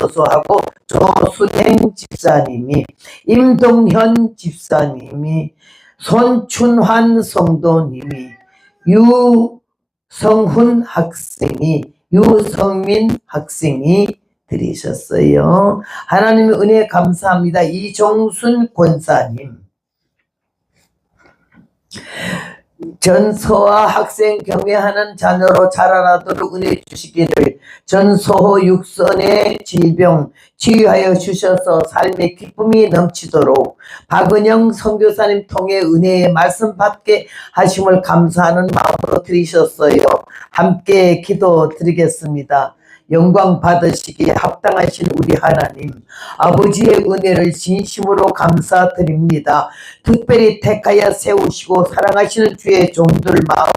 주시옵소서 하고 조순행 집사님이, 임동현 집사님이, 손춘환 성도님이, 유성훈 학생이, 유성민 학생이 드리셨어요. 하나님의 은혜 감사합니다. 이종순 권사님, 전서화 학생 경외하는 자녀로 자라나도록 은혜 주시기를, 전소호 육선의 질병 치유하여 주셔서 삶의 기쁨이 넘치도록 박은영 선교사님 통해 은혜의 말씀 받게 하심을 감사하는 마음으로 드리셨어요. 함께 기도 드리겠습니다. 영광 받으시기에 합당하신 우리 하나님, 아버지의 은혜를 진심으로 감사드립니다. 특별히 택하여 세우시고 사랑하시는 주의 종들 마음,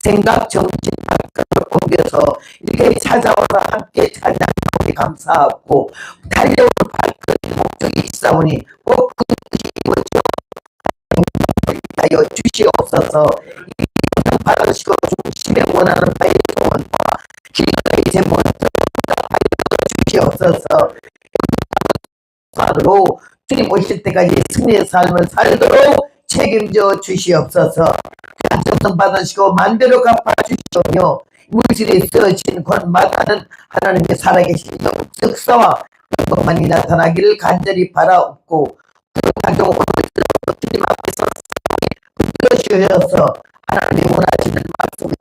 생각, 정신, 발걸음을 옮겨서 이렇게 찾아와서 함께 찬양하니 감사하고, 달려온 발걸음 목적이 있사오니 꼭 그 뜻이 이루어져 하여 주시옵소서. 받으시고 중심에 원하는 바의 소원과 길가의 제목을 주시옵소서. 바로 주님 오실 때까지 승리의 삶을 살도록 책임져 주시옵소서. 안정성 받으시고 만대로 갚아주시오며, 물질이 쓰여진 곳마다는 하나님의 살아계신 영적 역사와 영광만이 나타나기를 간절히 바라옵고, 가족 오늘도 주님 앞에서 주셔서 하나님이 원하시는 말씀을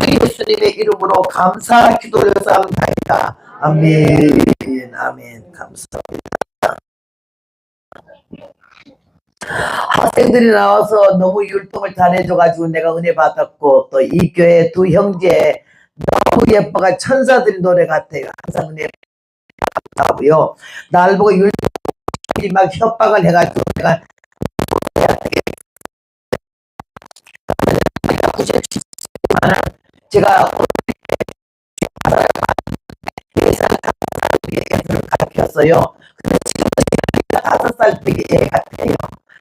우리 예수님의 이름으로 감사 기도를 드립니다. 아멘. 아멘. 감사합니다. 학생들이 나와서 너무 율동을 잘해줘가지고 내가 은혜 받았고, 또 이 교회 두 형제 너무 예뻐가 천사들이 노래 같아요. 항상 은혜 받고요. 날 보고 율동이 막 협박을 해가지고 내가 제가 애들을 가르쳤어요. 근데 지금 5살 때 애 같아요.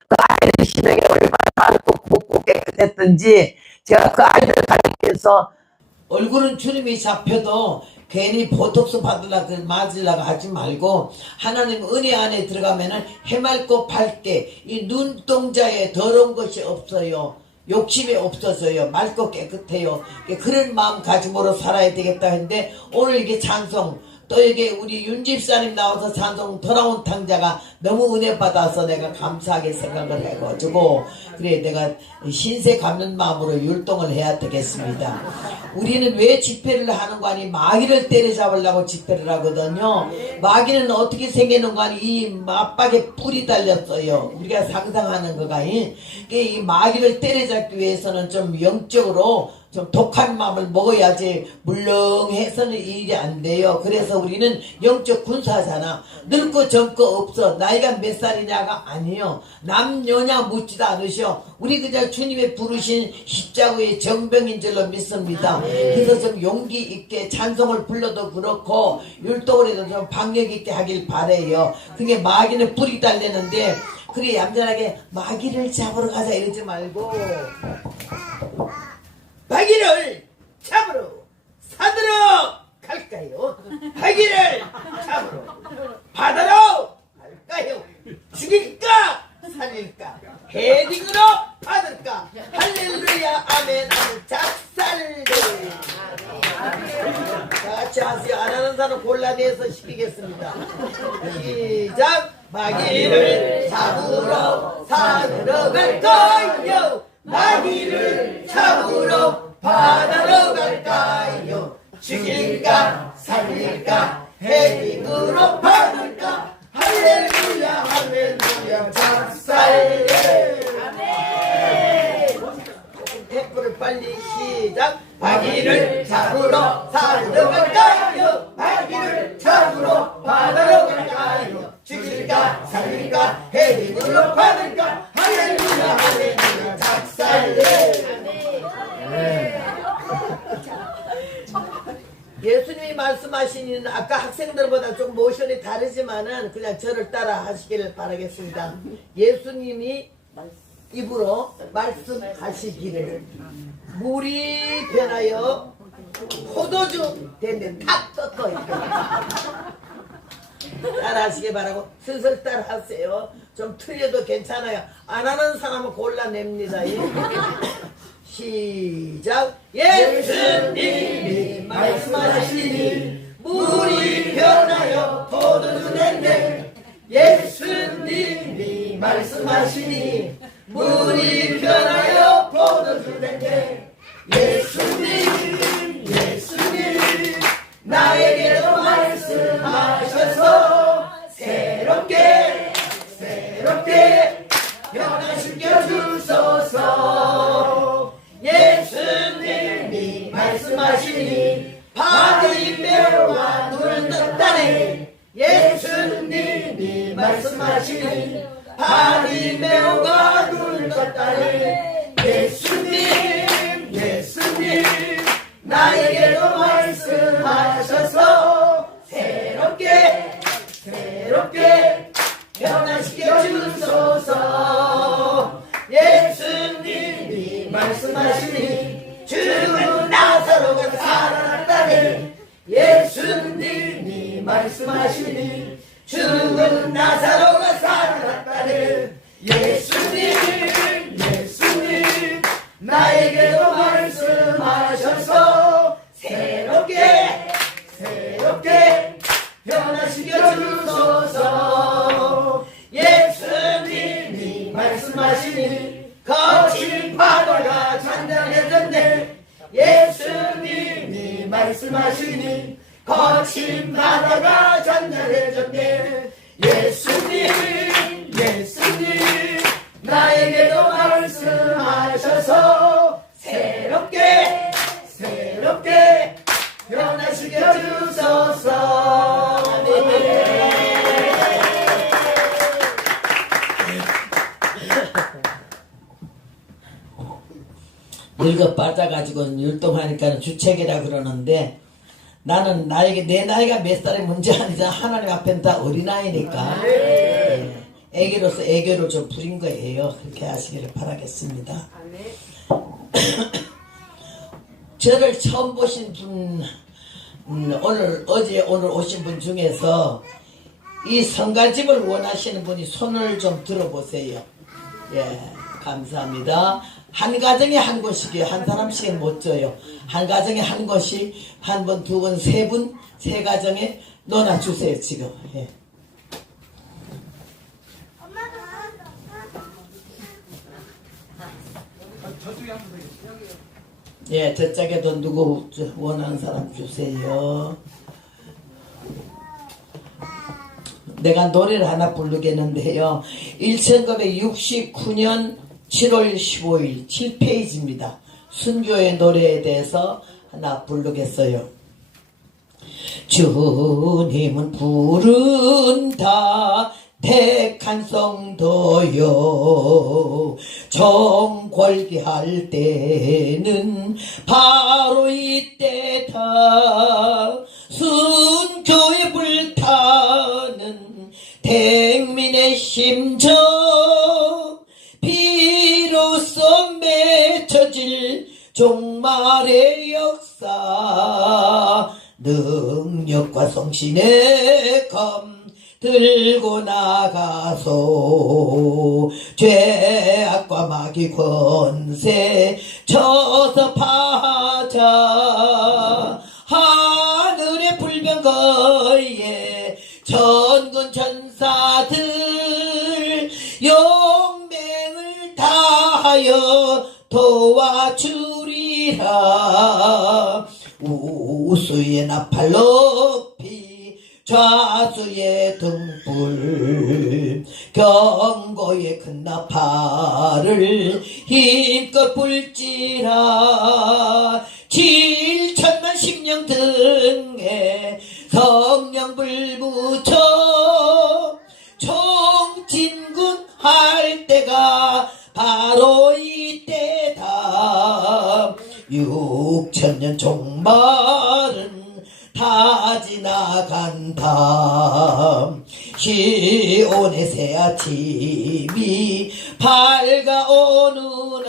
그 아이들 신앙이 얼마나 밝고 곱고 깨끗했던지, 제가 그 아이들을 가르쳐서 얼굴은 주님이 잡혀도 괜히 보톡스 맞으려고 하지 말고, 하나님 은혜 안에 들어가면은 해맑고 밝게, 이 눈동자에 더러운 것이 없어요. 욕심이 없어져요. 맑고 깨끗해요. 그런 마음가짐으로 살아야 되겠다 했는데, 오늘 이게 찬송, 또 이게 우리 윤집사님 나와서 찬송 돌아온 탕자가 너무 은혜 받아서 내가 감사하게 생각을 해가지고, 그래 내가 신세 갚는 마음으로 율동을 해야 되겠습니다. 우리는 왜 집회를 하는 거 아니? 마귀를 때려잡으려고 집회를 하거든요. 마귀는 어떻게 생기는 거 아니? 이 맞박에 뿔이 달렸어요. 우리가 상상하는 거가. 이 마귀를 때려잡기 위해서는 좀 영적으로 좀 독한 마음을 먹어야지 물렁해서는 일이 안 돼요. 그래서 우리는 영적 군사잖아. 늙고 젊고 없어. 나이가 몇 살이냐가 아니요. 남녀냐 묻지도 않으셔. 우리 그저 주님의 부르신 십자가의 정병인 줄로 믿습니다. 그래서 좀 용기 있게 찬송을 불러도 그렇고 율동을 해도 좀 박력 있게 하길 바래요. 그게 마귀는 뿔이 달리는데, 그게 얌전하게 마귀를 잡으러 가자 이러지 말고, 마귀를 잡으러 산으로 갈까요? 마귀를 잡으러 바다로 갈까요? 죽일까 살릴까 헤딩으로 받을까? 할렐루야 아멘. 작살내. 같이 하세요. 안 하는 사람 골라내서 시키겠습니다. 시작. 마귀를 잡으러 산으로 갈까요? 마귀를 잡으러 바다로 갈까요? 죽일까 살릴까 헤딩으로 받을까? 할렐루야 할렐루야 작살내. 템포를 빨리 시작. 마귀를 잡으러 산으로 갈까요? 마귀를 잡으러 바다로 갈까요? 죽일까 살릴까 헤딩으로 받을까? 할렐루야 할렐루야 작살내. 예수님이 말씀하신 아까 학생들보다 좀 모션이 다르지만은 그냥 저를 따라 하시기를 바라겠습니다. 예수님이 입으로 말씀하시기를, 물이 변하여 포도주 됐는데 탁 떴어 이렇게. 따라하시기 바라고 슬슬 따라하세요. 좀 틀려도 괜찮아요. 안 하는 사람은 골라냅니다. 시작. 예수님이 말씀하시니 물이 변하여 포도주 된대. 예수님이 말씀하시니 물이 변하여 포도주 된대. 예수님 나에게도 말씀하셔서 새롭게 변화시켜 주소서. 예수님이 말씀하시니 바위 매와 눈을 떴다네. 예수님이 말씀하시니 바위 매와 눈을 떴다네. 예수님 나에게도 말씀하셔서 새롭게 변화시켜 주소서. 예수님이 말씀하시니 죽은 나사로가 살아났다네. 예수님이 말씀하시니 죽은 나사로가 살아났다네. 예수님 나에게도 말씀하셔서 새롭게 변화시켜 주소서. 예수님이 말씀하시니 거친 바다가 잔잔해졌네. 예수님이 말씀하시니 거친 바다가 잔잔해졌네. 예수님 나에게도 말씀하셔서 새롭게 변화시켜 주소서. 늙어 빠져가지고 율동하니까 주책이라 그러는데 나는 내 나이가 몇 살이 문제 아니잖아. 하나님 앞에는 다 어린아이니까 애기로서 애교를 좀 부린 거예요. 그렇게 하시기를 바라겠습니다. 저를 처음 보신 분 오늘 오신 분 중에서 이 성가집을 원하시는 분이 손을 좀 들어보세요. 예, 감사합니다. 한 가정에 한 곳이기요. 한 사람씩은 못 줘요. 한 가정에 한 곳이 한 번, 두 번, 세 분, 세 가정에 넣어주세요 지금. 예. 예, 저쪽에도 누구 원하는 사람 주세요. 내가 노래를 하나 부르겠는데요. 1969년 7월 15일 7페이지입니다. 순교의 노래에 대해서 하나 부르겠어요. 주님은 부른다 택한 성도여 정궐기할 때는 바로 이때다. 순교에 불타는 택민의 심정 비로소 맺혀질 종말의 역사 능력과 성신의 검 들고 나가소 죄악과 마귀 권세 쳐서 파자. 하늘의 불병거에 전군 천사들 용맹을 다하여 도와주리라. 우수의 나팔 높이 좌수의 등불 경고의 큰 나팔을 힘껏 불지라. 7천만 심령 등에 성령불 붙여 총진군 할 때가 바로 이때다. 6천년 종말은 다 지나간다. 시온의 새 아침이 밝아오느나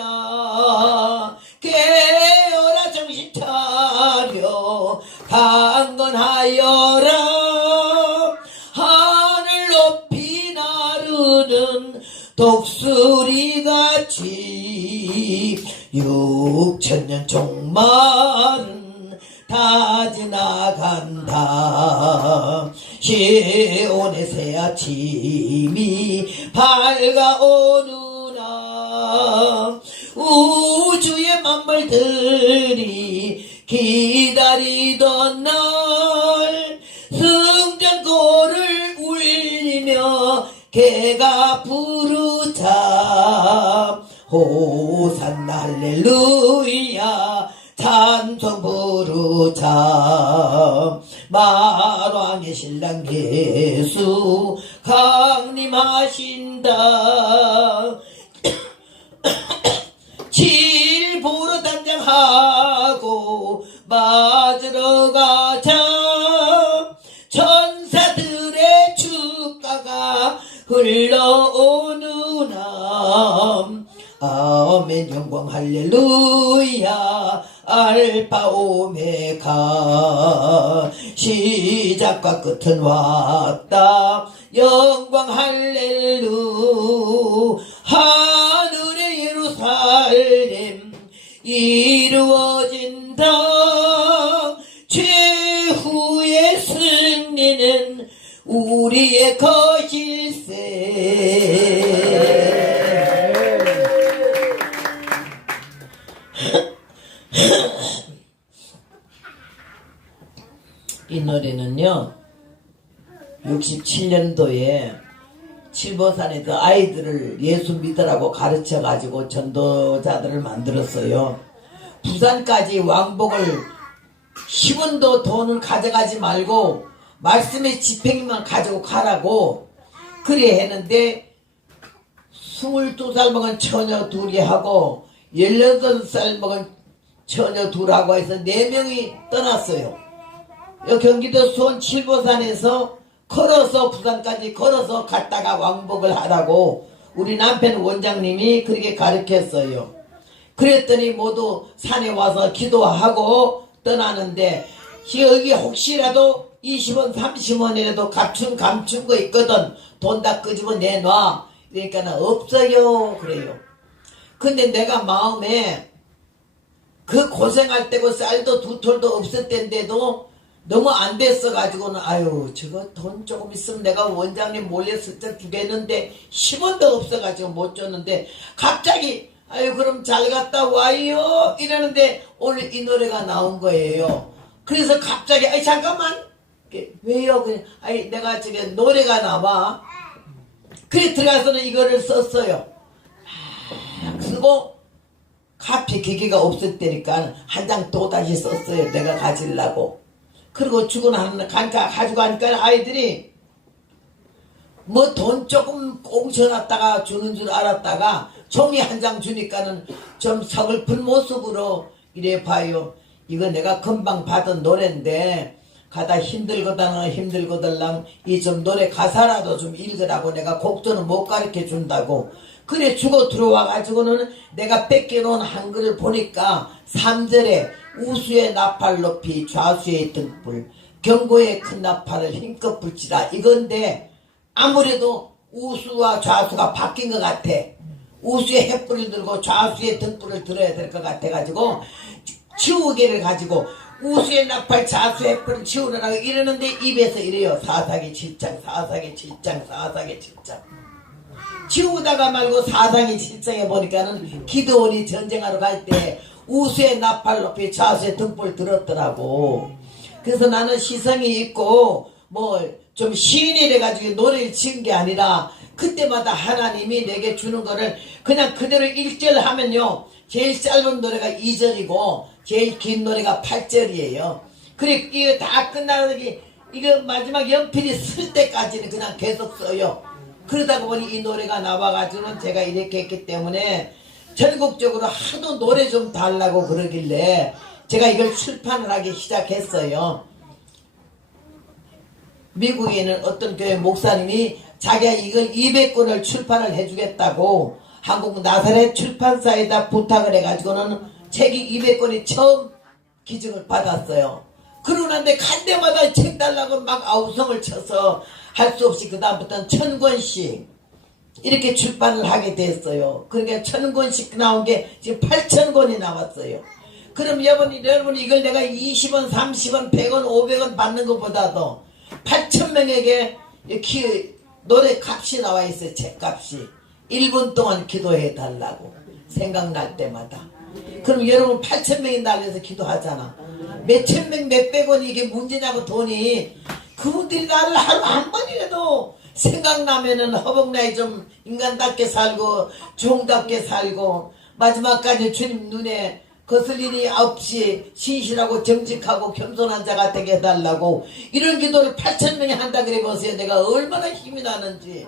깨어라 정신 차려 하려 강건하여라. 하늘 높이 나르는 독수리같이 6천년 종말은 다 지나간다. 시온의 새 아침이 밝아오느라. 우주의 만물들이 기다리던 날 승전고를 울리며 개가 부르자 호산나 할렐루야 찬송 부르자. 만왕의 신랑 예수 강림하신다. 질 보러 단장하고 맞으러 가자. 천사들의 축가가 흘러오느나. 아멘 영광 할렐루야 알파 오메가. 시작과 끝은 왔다 영광 할렐루. 하늘의 예루살렘 이루어진다. 최후의 승리는 우리의 것일세. 이 노래는요 67년도에 칠보산에 그 아이들을 예수 믿으라고 가르쳐 가지고 전도자들을 만들었어요. 부산까지 왕복을 10원도 돈을 가져가지 말고 말씀의 집행만 가지고 가라고 그래 했는데 22살 먹은 처녀 둘이 하고 18살 먹은 처녀 둘하고 해서 4명이 떠났어요. 경기도 수원 칠보산에서 걸어서 부산까지 걸어서 갔다가 왕복을 하라고 우리 남편 원장님이 그렇게 가르쳤어요. 그랬더니 모두 산에 와서 기도하고 떠나는데 여기 혹시라도 20원 30원이라도 감춘 거 있거든 돈 다 끄집어 내놔. 그러니까 없어요 그래요. 근데 내가 마음에 그 고생할 때고 쌀도 두 톨도 없을 때인데도 너무 안 됐어 가지고는 아유 저거 돈 조금 있으면 내가 원장님 몰래 슬쩍 주겠는데 10원도 없어 가지고 못 줬는데 갑자기 아유 그럼 잘 갔다 와요 이러는데 오늘 이 노래가 나온 거예요. 그래서 갑자기 아이 잠깐만 왜요? 그냥 아이 내가 지금 노래가 나와. 그래 들어가서는 이거를 썼어요. 쓰고 카피 기계가 없을 때니까 한 장 또 다시 썼어요. 내가 가지려고. 그리고 주고 가니까 가져가니까 아이들이 뭐 돈 조금 꽁쳐놨다가 주는 줄 알았다가 종이 한 장 주니까는 좀 서글픈 모습으로 이래 봐요. 이거 내가 금방 받은 노래인데 가다 힘들거들랑 이 좀 노래 가사라도 좀 읽으라고 내가 곡조는 못 가르쳐 준다고. 그래 주고 들어와 가지고는 내가 뺏겨놓은 한글을 보니까 3절에 우수의 나팔 높이 좌수의 등불 경고의 큰 나팔을 힘껏 불치라 이건데 아무래도 우수와 좌수가 바뀐 것 같아. 우수의 횃불을 들고 좌수의 등불을 들어야 될 것 같아 가지고 치우개를 가지고 우수의 나팔 좌수의 횃불을 치우느라고 이러는데 입에서 이래요. 사사기 7장 사사기 7장 사사기 7장 치우다가 말고 사사기 7장에 보니까는 기드온이 전쟁하러 갈 때 우수의 나팔 높이 좌수의 등불 들었더라고. 그래서 나는 시성이 있고 뭐 좀 시인이래 가지고 노래를 지은 게 아니라 그때마다 하나님이 내게 주는 거를 그냥 그대로 1절 하면요 제일 짧은 노래가 2절이고 제일 긴 노래가 8절이에요. 그래 이거 다 끝나는 이거 마지막 연필이 쓸 때까지는 그냥 계속 써요. 그러다 보니 이 노래가 나와가지고는 제가 이렇게 했기 때문에 전국적으로 하도 노래 좀 달라고 그러길래 제가 이걸 출판을 하기 시작했어요. 미국에는 어떤 교회 목사님이 자기가 이걸 200권을 출판을 해주겠다고 한국 나사렛 출판사에다 부탁을 해가지고는 책이 200권이 처음 기증을 받았어요. 그러는데 간 데마다 책 달라고 막 아우성을 쳐서 할 수 없이 그 다음부터는 1000권씩 이렇게 출판을 하게 됐어요. 그러니까 1000권씩 나온 게 지금 8000권이 나왔어요. 그럼 여러분 이걸 내가 20원, 30원, 100원, 500원 받는 것보다도 8000명에게 노래 값이 나와 있어요. 책값이 1분 동안 기도해 달라고 생각날 때마다. 그럼 여러분 8000명이 날려서 기도하잖아. 몇천 명, 몇백 원이 이게 문제냐고 돈이. 그분들이 나를 하루 한 번이라도 생각나면은 허벅나이 좀 인간답게 살고 종답게 살고 마지막까지 주님 눈에 거슬 일이 없이 신실하고 정직하고 겸손한 자가 되게 해달라고 이런 기도를 8000명이 한다 그래 보세요. 내가 얼마나 힘이 나는지.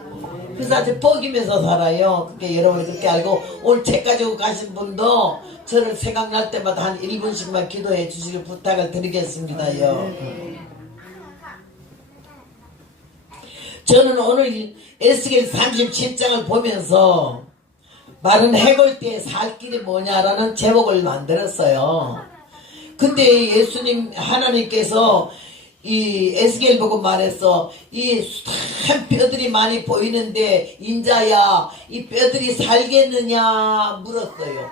그래서 아주 뻐기면서 살아요. 그게 여러분이 그렇게 알고 오늘 책 가지고 가신 분도 저를 생각날 때마다 한 1분씩만 기도해 주시길 부탁을 드리겠습니다요. 저는 오늘 에스겔 37장을 보면서 마른 해골 때 살 길이 뭐냐라는 제목을 만들었어요. 근데 예수님 하나님께서 이 에스겔 보고 말했어. 이 숱한 뼈들이 많이 보이는데 인자야 이 뼈들이 살겠느냐 물었어요.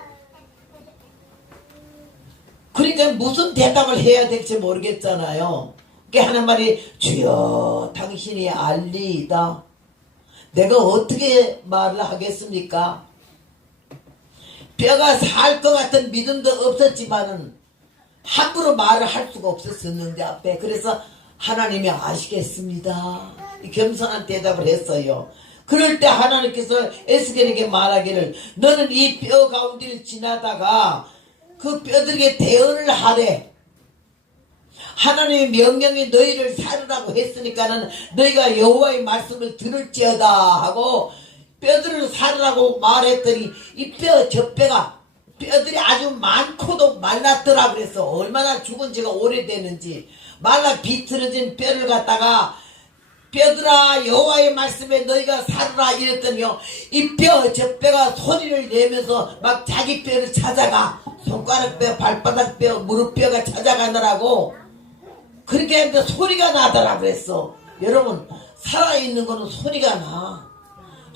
그러니까 무슨 대답을 해야 될지 모르겠잖아요. 그게 하는 말이 주여 당신이 알리이다. 내가 어떻게 말을 하겠습니까? 뼈가 살 것 같은 믿음도 없었지만은 함부로 말을 할 수가 없었는데 앞에. 그래서 하나님이 아시겠습니다. 겸손한 대답을 했어요. 그럴 때 하나님께서 에스겔에게 말하기를 너는 이 뼈 가운데를 지나다가 그 뼈들에게 대언을 하래. 하나님의 명령이 너희를 살으라고 했으니까는 너희가 여호와의 말씀을 들을지어다 하고 뼈들을 살으라고 말했더니 이 저 뼈가 뼈들이 아주 많고도 말랐더라. 그래서 얼마나 죽은 지가 오래되는지 말라 비틀어진 뼈를 갖다가 뼈들아 여호와의 말씀에 너희가 살으라 이랬더니요 이 저 뼈가 소리를 내면서 막 자기 뼈를 찾아가. 손가락 뼈, 발바닥 뼈, 무릎 뼈가 찾아가느라고 그렇게 하는데 소리가 나더라 그랬어. 여러분 살아있는 거는 소리가 나.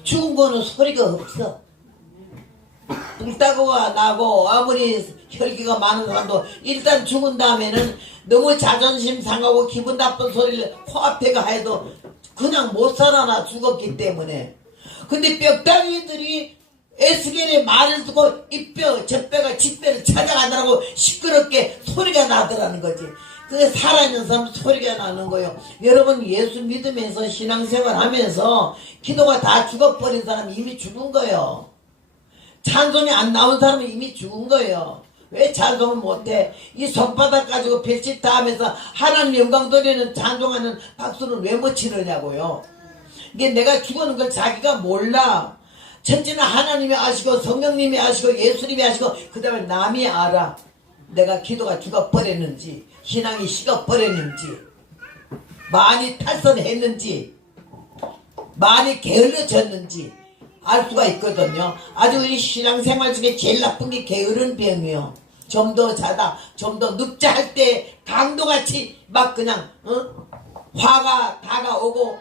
죽은 거는 소리가 없어. 불타고가 나고 아무리 혈기가 많은 사람도 일단 죽은 다음에는 너무 자존심 상하고 기분 나쁜 소리를 코앞에가 해도 그냥 못 살아나 죽었기 때문에. 근데 뼈다귀들이 에스겔의 말을 듣고 이 뼈, 저 뼈가 지 뼈를 찾아가느라고 시끄럽게 소리가 나더라는 거지. 그게 살아있는 사람 소리가 나는 거예요. 여러분 예수 믿으면서 신앙생활 하면서 기도가 다 죽어버린 사람이 이미 죽은 거예요. 찬송이 안 나온 사람은 이미 죽은 거예요. 왜 찬송을 못해? 이 손바닥 가지고 별짓 다 하면서 하나님 영광 돌리는 찬송하는 박수는 왜 못 치느냐고요. 이게 내가 죽어는 걸 자기가 몰라. 첫째는 하나님이 아시고 성령님이 아시고 예수님이 아시고 그 다음에 남이 알아. 내가 기도가 죽어버렸는지 신앙이 식어버렸는지 많이 탈선했는지 많이 게을러졌는지 알 수가 있거든요. 아주 이 신앙생활 중에 제일 나쁜 게 게으른 병이요. 좀 더 자다 좀 더 눕자 할 때 강도같이 막 그냥 화가 다가오고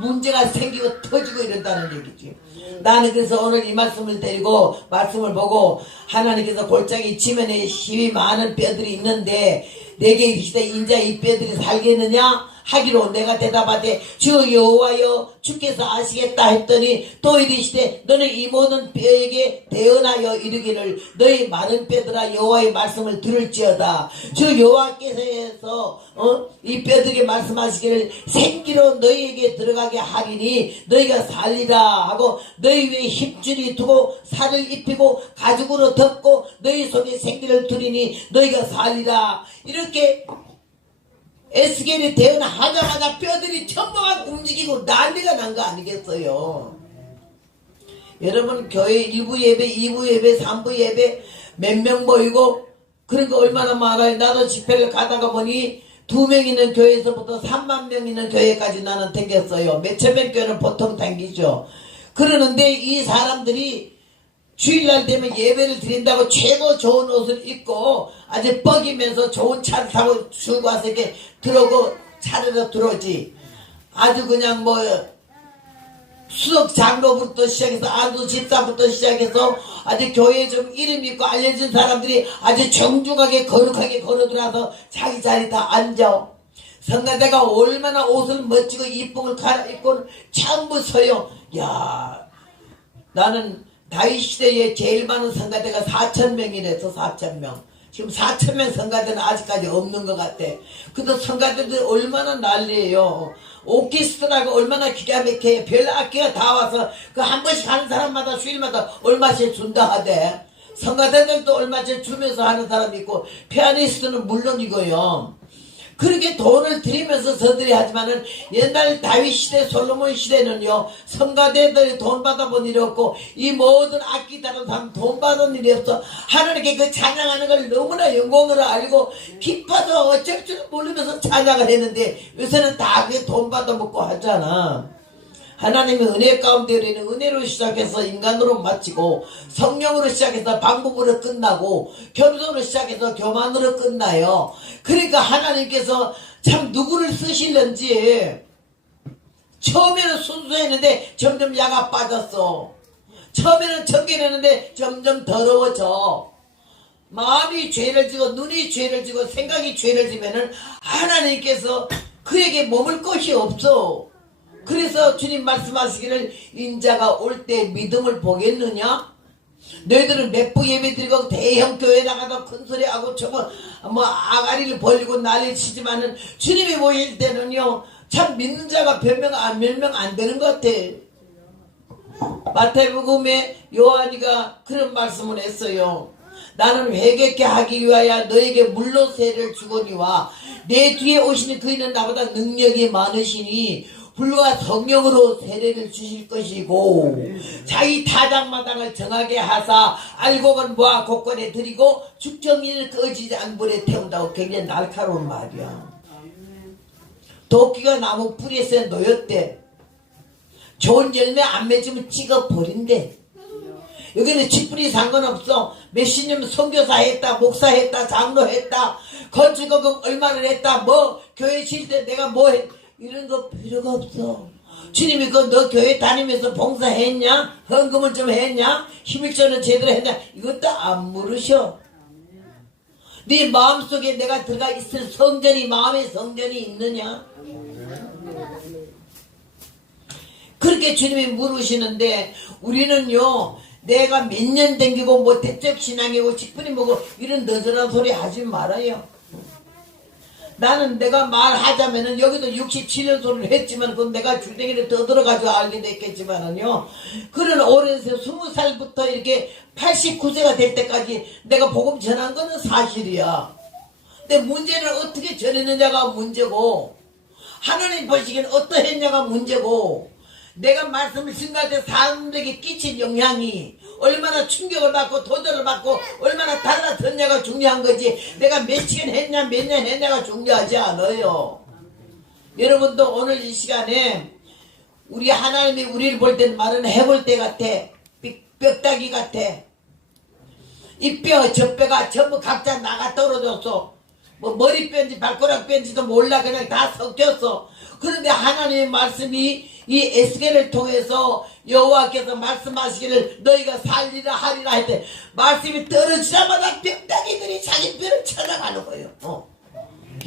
문제가 생기고 터지고 이런다는 얘기지. 나는 그래서 오늘 이 말씀을 드리고 말씀을 보고 하나님께서 골짜기 지면에 힘이 많은 뼈들이 있는데 내게 이르시되 인자 이 뼈들이 살겠느냐 하기로 내가 대답하되 주 여호와여 주께서 아시겠다 했더니 또 이르시되 너는 이 모든 뼈에게 대언하여 이르기를 너희 마른 뼈들아 여호와의 말씀을 들을지어다. 주 여호와께서 이 뼈들에게 말씀하시기를 생기로 너희에게 들어가게 하리니 너희가 살리라 하고 너희 위에 힘줄이 두고 살을 입히고 가죽으로 덮고 너희 속에 생기를 두리니 너희가 살리라. 이렇게 에스겔이 대언하자마자 뼈들이 전부가 움직이고 난리가 난 거 아니겠어요. 여러분 교회 1부 예배 2부 예배 3부 예배 몇 명 모이고 그런 거 얼마나 많아요. 나도 집회를 가다가 보니 2명 있는 교회에서부터 3만 명 있는 교회까지 나는 댕겼어요. 몇천 명 교회는 보통 댕기죠. 그러는데 이 사람들이 주일날 되면 예배를 드린다고 최고 좋은 옷을 입고 아주 뻐기면서 좋은 차를 타고 주고 와서 이렇게 들어오고 차례로 들어오지. 아주 그냥 뭐 수석 장로부터 시작해서 안수 집사부터 시작해서 아주 교회에 좀 이름 있고 알려진 사람들이 아주 정중하게 거룩하게 걸어들어와서 자기 자리 다 앉아. 성가대가 얼마나 옷을 멋지고 이쁜 걸 갈아입고 전부 서요. 야, 나는 다윗 시대에 제일 많은 성가대가 4,000명이래서 4,000명. 지금 4,000명 성가대는 아직까지 없는 것 같아. 근데 성가대들 얼마나 난리예요. 오케스트라가 얼마나 기가 막혀요. 별 악기가 다 와서 그 한 번씩 하는 사람마다 주일마다 얼마씩 준다 하대. 성가대들도 얼마씩 주면서 하는 사람이 있고 피아니스트는 물론이고요. 그렇게 돈을 들이면서 저들이 하지만은 옛날 다윗 시대 솔로몬 시대는요 성가대들이 돈 받아본 일이 없고 이 모든 악기 다룬 사람 돈 받은 일이 없어. 하나님께 그 찬양하는 걸 너무나 영광으로 알고 기뻐서 어쩔 줄 모르면서 찬양을 했는데 요새는 다 그 돈 받아먹고 하잖아. 하나님의 은혜 가운데 우리는 은혜로 시작해서 인간으로 마치고 성령으로 시작해서 방법으로 끝나고 겸손으로 시작해서 교만으로 끝나요. 그러니까 하나님께서 참 누구를 쓰실는지 처음에는 순수했는데 점점 야가 빠졌어. 처음에는 정결했는데 점점 더러워져. 마음이 죄를 지고 눈이 죄를 지고 생각이 죄를 지면은 하나님께서 그에게 머물 것이 없어. 그래서 주님 말씀하시기를 인자가 올 때 믿음을 보겠느냐? 너희들은 몇 부 예배 드리고 대형 교회 나가서 큰소리하고 저거 뭐 아가리를 벌리고 난리 치지만은 주님이 보일 때는요 참 믿는 자가 몇 명 안 되는 것 같아. 마태복음에 요한이가 그런 말씀을 했어요. 나는 회개케 하기 위하여 너에게 물로 세를 주거니와 내 뒤에 오시는 그이는 나보다 능력이 많으시니 불과 성령으로 세례를 주실 것이고 자기 타당마당을 정하게 하사 알곡은 모아 곳간에 드리고 죽정인을 꺼지지 않은 불에 태운다고. 굉장히 날카로운 말이야. 도끼가 나무 뿌리에 놓였대. 좋은 열매 안 맺으면 찍어버린대. 여기는 쥐뿌리 상관없어. 몇십 년 선교사 했다, 목사 했다, 장로 했다, 건축거금 얼마를 했다, 뭐 교회 칠 때 내가 뭐 했, 이런 거 필요가 없어. 주님이 그 너 교회 다니면서 봉사했냐? 헌금은 좀 했냐? 11조는 제대로 했냐? 이것도 안 물으셔. 네 마음속에 내가 들어가 있을 성전이 마음의 성전이 있느냐? 그렇게 주님이 물으시는데 우리는요 내가 몇 년 댕기고 뭐 대적 신앙이고 직분이 뭐고 이런 너저런 소리 하지 말아요. 나는 내가 말하자면은 여기도 67년 소리를 했지만 그건 내가 주댕이를 더 들어가지고 알게 됐겠지만은요 그런 오랜 세 20살부터 이렇게 89세가 될 때까지 내가 복음 전한 거는 사실이야. 근데 문제는 어떻게 전했느냐가 문제고 하나님 보시기엔 어떠했냐가 문제고 내가 말씀을 증거할 때 사람들에게 끼친 영향이 얼마나 충격을 받고 도전을 받고 얼마나 달라졌냐가 중요한 거지 내가 몇 시간 했냐 몇 년 했냐가 중요하지 않아요. 여러분도 오늘 이 시간에 우리 하나님이 우리를 볼 때는 말은 해볼 때 같아. 뼈다귀 같아. 이 뼈 저 뼈가 전부 각자 나가 떨어졌어. 뭐 머리뼈인지 발가락뼈인지도 몰라. 그냥 다 섞였어. 그런데 하나님의 말씀이 이 에스겔을 통해서 여호와께서 말씀하시기를 너희가 살리라 하리라 할 때 말씀이 떨어지자마자 뼈다귀들이 자기 뼈를 찾아가는 거예요.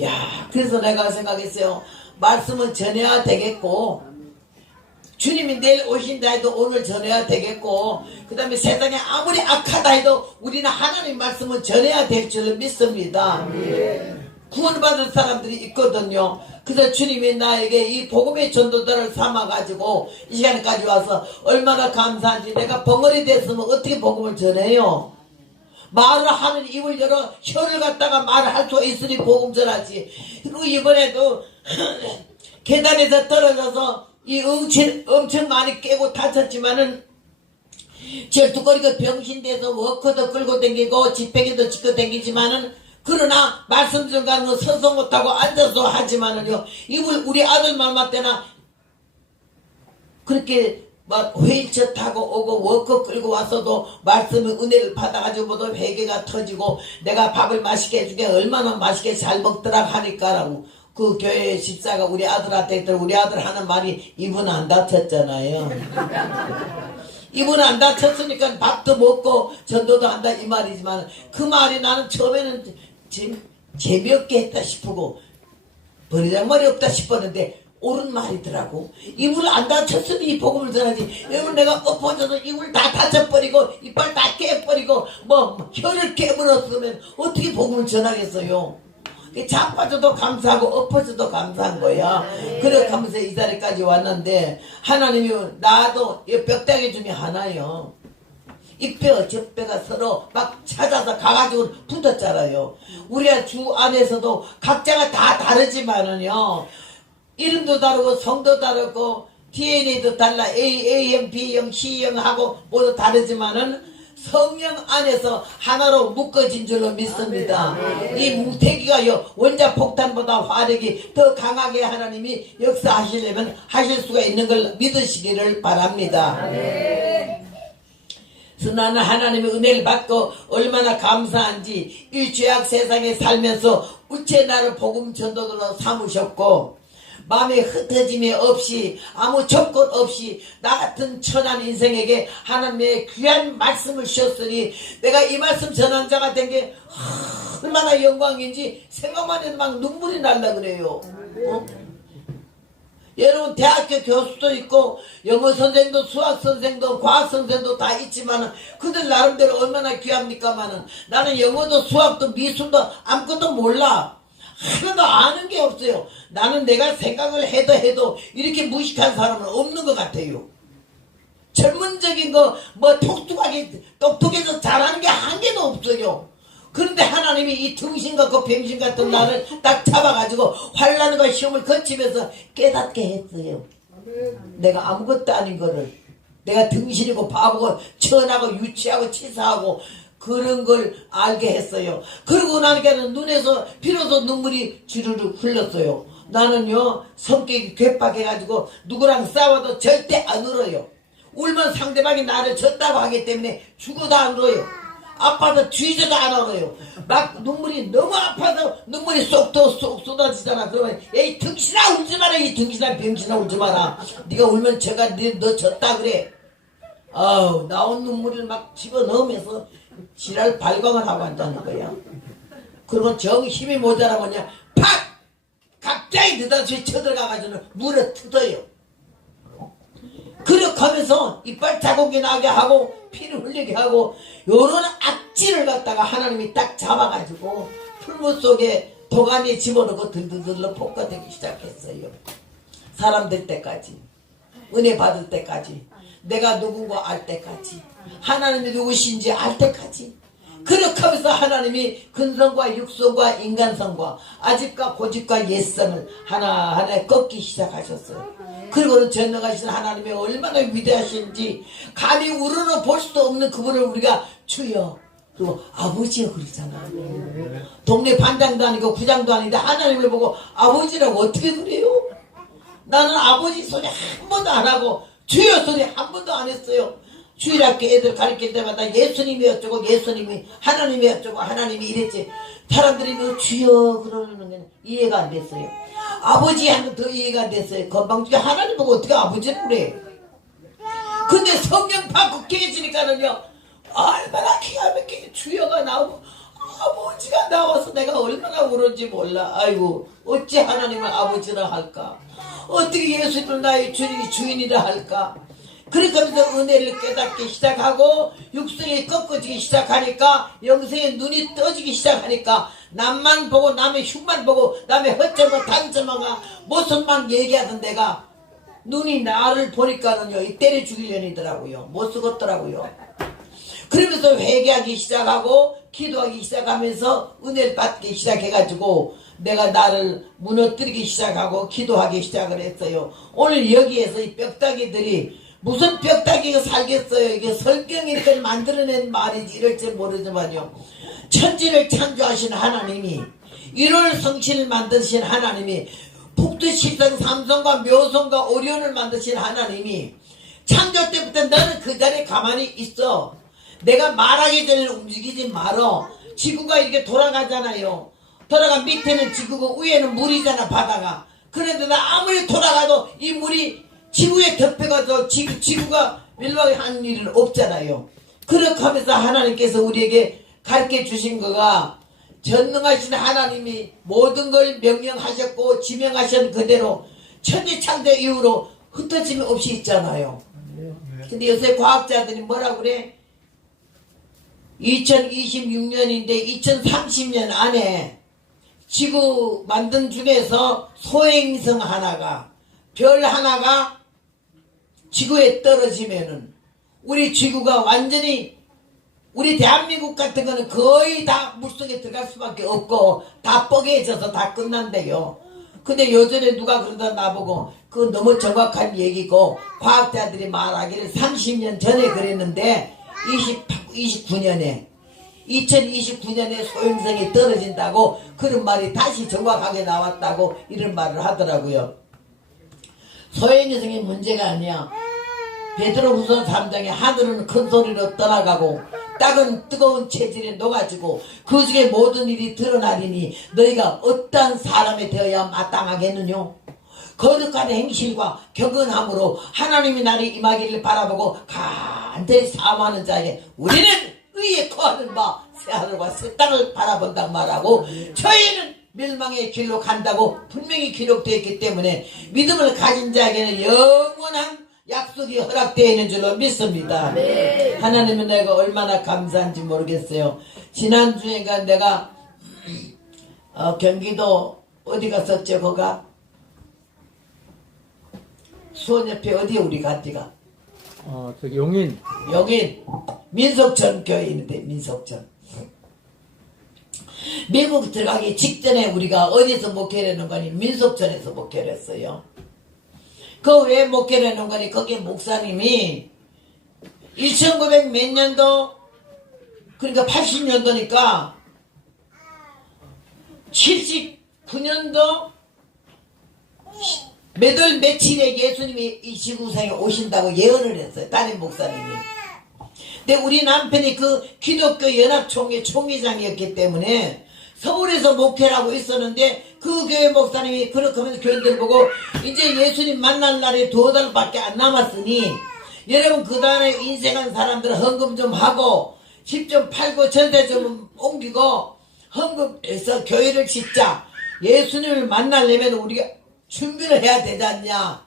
야, 그래서 내가 생각했어요. 말씀은 전해야 되겠고 주님이 내일 오신다 해도 오늘 전해야 되겠고 그 다음에 세상에 아무리 악하다 해도 우리는 하나님 말씀은 전해야 될 줄을 믿습니다. 구원받은 사람들이 있거든요. 그래서 주님이 나에게 이 복음의 전도자를 삼아가지고 이 시간까지 와서 얼마나 감사한지. 내가 벙어리 됐으면 어떻게 복음을 전해요? 말을 하는 입을 열어 혀를 갖다가 말을 할 수 있으니 복음 전하지. 그리고 이번에도 계단에서 떨어져서 이 엄청 많이 깨고 다쳤지만은 절뚝거리가 병신돼서 워커도 끌고 다니고 지팡이도 짚고 다니지만은 그러나 말씀 좀 가는 건 서서 못하고 앉아서 하지만은요 이걸 우리 아들 맘마 때나 그렇게 막 휠체어 타고 오고 워커 끌고 와서도 말씀의 은혜를 받아가지고 모두 회개가 터지고 내가 밥을 맛있게 해주게 얼마나 맛있게 잘 먹더라 하니까라고 그 교회 집사가 우리 아들한테 했더니 우리 아들 하는 말이 이분 안 다쳤잖아요. 이분 안 다쳤으니까 밥도 먹고 전도도 한다 이 말이지만 그 말이 나는 처음에는 재미없게 했다 싶고 버리장말이 없다 싶었는데 옳은 말이더라고. 이불 안 다쳤으니 이 복음을 전하지. 여러분 내가 엎어져서 이불 다 다쳐버리고 이빨 다 깨버리고 뭐 혀를 깨물었으면 어떻게 복음을 전하겠어요. 자빠져도 감사하고 엎어져도 감사한 거야. 그래 하면서 이 자리까지 왔는데 하나님이 나도 이 뼈다귀 중에 하나요. 이 뼈, 저 뼈가 서로 막 찾아서 가가지고 붙었잖아요. 우리가 주 안에서도 각자가 다 다르지만은요. 이름도 다르고 성도 다르고 DNA도 달라 A형, B형, C형하고 모두 다르지만은 성령 안에서 하나로 묶어진 줄로 믿습니다. 이 뭉태기가요 원자 폭탄보다 화력이 더 강하게 하나님이 역사하시려면 하실 수가 있는 걸 믿으시기를 바랍니다. 그래서 나는 하나님의 은혜를 받고 얼마나 감사한지 이 죄악 세상에 살면서 우체 나를 복음 전도자로 삼으셨고 마음에 흩어짐이 없이 아무 조건 없이 나 같은 천한 인생에게 하나님의 귀한 말씀을 주셨으니 내가 이 말씀 전한 자가 된 게 얼마나 영광인지 생각만 해도 막 눈물이 날라 그래요. 여러분 대학교 교수도 있고 영어 선생도 수학 선생도 과학 선생도 다 있지만 그들 나름대로 얼마나 귀합니까마는 나는 영어도 수학도 미술도 아무것도 몰라. 하나도 아는 게 없어요. 나는 내가 생각을 해도 이렇게 무식한 사람은 없는 것 같아요. 전문적인 거 뭐 똑똑해서 잘하는 게 한 개도 없어요. 그런데 하나님이 이 등신 같고 병신 같은 나를 딱 잡아가지고 환난과 시험을 거치면서 깨닫게 했어요. 내가 아무것도 아닌 거를 내가 등신이고 바보고 천하고 유치하고 치사하고 그런 걸 알게 했어요. 그러고 나니까는 눈에서 비로소 눈물이 주르륵 흘렀어요. 나는요 성격이 괴팍해가지고 누구랑 싸워도 절대 안 울어요. 울면 상대방이 나를 졌다고 하기 때문에 죽어도 안 울어요. 아파서 쥐져도 안 울어요. 막 눈물이 너무 아파서 눈물이 쏙 쏟아지잖아. 그러면 에이 등신아 울지 마라. 이 등신아 병신아 울지 마라. 네가 울면 제가 너 졌다 그래. 아우 나온 눈물을 막 집어넣으면서 지랄 발광을 하고 한다는 거야. 그러면 정 힘이 모자라면 팍! 갑자기 느닷없이 쳐들어가가지고 물에 뜯어요. 그렇게 하면서 이빨 자국이 나게 하고 피를 흘리게 하고 요런 악질을 갖다가 하나님이 딱 잡아가지고 풀무 속에 도가니에 집어넣고 들들들러 볶아대기 시작했어요. 사람 될 때까지 은혜 받을 때까지 내가 누군가 알 때까지 하나님이 누구신지 알 때까지 그렇게 하면서 하나님이 근성과 육성과 인간성과 아집과 고집과 옛성을 하나하나 꺾기 시작하셨어요. 그리고는 전능하신 하나님이 얼마나 위대하신지 감히 우러러 볼 수도 없는 그분을 우리가 주여 그리고 아버지여 그러잖아. 동네 반장도 아니고 구장도 아닌데 하나님을 보고 아버지라고 어떻게 그래요? 나는 아버지 소리 한 번도 안 하고 주여 소리 한 번도 안 했어요. 주일학교 애들 가르칠 때마다 예수님이 어쩌고 예수님이 하나님이 어쩌고 하나님이 이랬지. 사람들이 그 주여 그러는 게 이해가 안 됐어요. 아버지 하면 더 이해가 안 됐어요. 건방지게 하나님 보고 어떻게 아버지를 그래. 근데 성령 받고 깨지니까는요 얼마나 기가 막히게 주여가 나오고 아버지가 나와서 내가 얼마나 울었지 몰라. 아이고 어찌 하나님을 아버지라 할까. 어떻게 예수님을 나의 주인이라 할까. 그러니까 은혜를 깨닫기 시작하고 육성이 꺾어지기 시작하니까 영성의 눈이 떠지기 시작하니까 남만 보고 남의 흉만 보고 남의 허점과 단점과 모습만 얘기하던 내가 눈이 나를 보니까는요 때려 죽이려니더라고요. 못 쓰겠더라고요. 그러면서 회개하기 시작하고 기도하기 시작하면서 은혜를 받기 시작해가지고 내가 나를 무너뜨리기 시작하고 기도하기 시작을 했어요. 오늘 여기에서 이 뼈다귀들이 무슨 뼈다귀가 살겠어요. 이게 성경이니까 만들어낸 말이지 이럴지 모르지만요. 천지를 창조하신 하나님이 1월 성신을 만드신 하나님이 북두칠성 삼성과 묘성과 오리온을 만드신 하나님이 창조 때부터 너는 그 자리에 가만히 있어. 내가 말하기 전에 움직이지 말어. 지구가 이렇게 돌아가잖아요. 돌아가 밑에는 지구고 위에는 물이잖아, 바다가. 그런데 나 아무리 돌아가도 이 물이 지구에 덮여가지고 지구가 멸망하는 일은 없잖아요. 그렇게 하면서 하나님께서 우리에게 가르쳐 주신 거가 전능하신 하나님이 모든 걸 명령하셨고 지명하신 그대로 천지창조 이후로 흩어짐이 없이 있잖아요. 근데 요새 과학자들이 뭐라 그래? 2026년인데 2030년 안에 지구 만든 중에서 소행성 하나가, 별 하나가 지구에 떨어지면은 우리 지구가 완전히, 우리 대한민국 같은 거는 거의 다 물속에 들어갈 수밖에 없고 다 뻐개져서 다 끝난대요. 근데 요전에 누가 그러다 나보고 그건 너무 정확한 얘기고 과학자들이 말하기를 30년 전에 그랬는데 2029년에 소행성이 떨어진다고 그런 말이 다시 정확하게 나왔다고 이런 말을 하더라고요. 소행성이 문제가 아니야. 베드로후서 3장에 하늘은 큰 소리로 떠나가고 땅은 뜨거운 체질에 녹아지고 그 중에 모든 일이 드러나리니 너희가 어떠한 사람이 되어야 마땅하겠느냐. 거룩한 행실과 경건함으로 하나님이 나를 임하기를 바라보고 간절히 사모하는 자에게 우리는 의에 거하는 바 새하늘과 새 땅을 바라본단 말하고 저희는 멸망의 길로 간다고 분명히 기록되어 있기 때문에 믿음을 가진 자에게는 영원한 약속이 허락되어 있는 줄로 믿습니다. 네. 하나님은 내가 얼마나 감사한지 모르겠어요. 지난주에가 내가 경기도 어디 갔었죠? 거가 수원 옆에 어디에 우리 갔디가? 저기 용인 민속전 교회 있는데 민속전. 미국 들어가기 직전에 우리가 어디서 목회를 했는 거니? 민속전에서 목회를 했어요. 그 왜 목회를 했는 거니? 거기 목사님이 1900 몇 년도, 그러니까 80년도니까 79년도 몇 월 며칠에 예수님이 이 지구상에 오신다고 예언을 했어요. 담임 목사님이. 근데 우리 남편이 그 기독교 연합총회 총회장이었기 때문에 서울에서 목회를 하고 있었는데 그 교회 목사님이 그렇게 하면서 교인들 보고 이제 예수님 만날 날이 2달밖에 안 남았으니 여러분 그 다음에 인생한 사람들은 헌금 좀 하고 집 좀 팔고 전세 좀 옮기고 헌금해서 교회를 짓자. 예수님을 만나려면 우리가 준비를 해야 되지 않냐.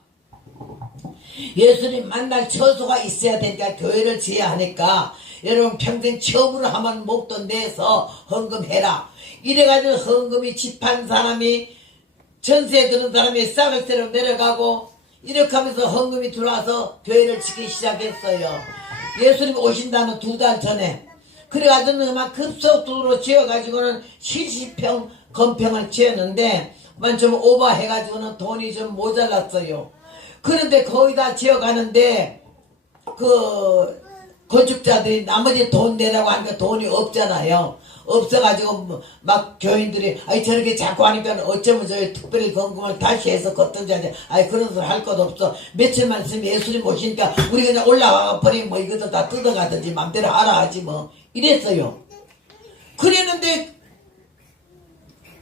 예수님 만날 처소가 있어야 되니까 교회를 지어야 하니까 여러분 평생 처음으로 하면 목돈 내서 헌금해라. 이래가지고 헌금이 집한 사람이 전세 드는 사람이 싸글새로 내려가고 이렇게 하면서 헌금이 들어와서 교회를 짓기 시작했어요. 예수님 오신다는 2달 전에. 그래가지고 막 급속도로 지어가지고는 70평 건평을 지었는데 좀 오버해가지고는 돈이 좀 모자랐어요. 그런데 거의 다 지어가는데 그 건축자들이 나머지 돈 내라고 하니까 돈이 없잖아요. 없어가지고 막 교인들이 아이 저렇게 자꾸 하니까 어쩌면 저희 특별히 건금을 다시 해서 걷든지 하지. 아이 그런 소리 할 것도 없어. 며칠만 있으면 예수님 오시니까 우리 그냥 올라와 버리면 뭐 이것도 다 뜯어가든지 맘대로 하라 하지 뭐 이랬어요. 그랬는데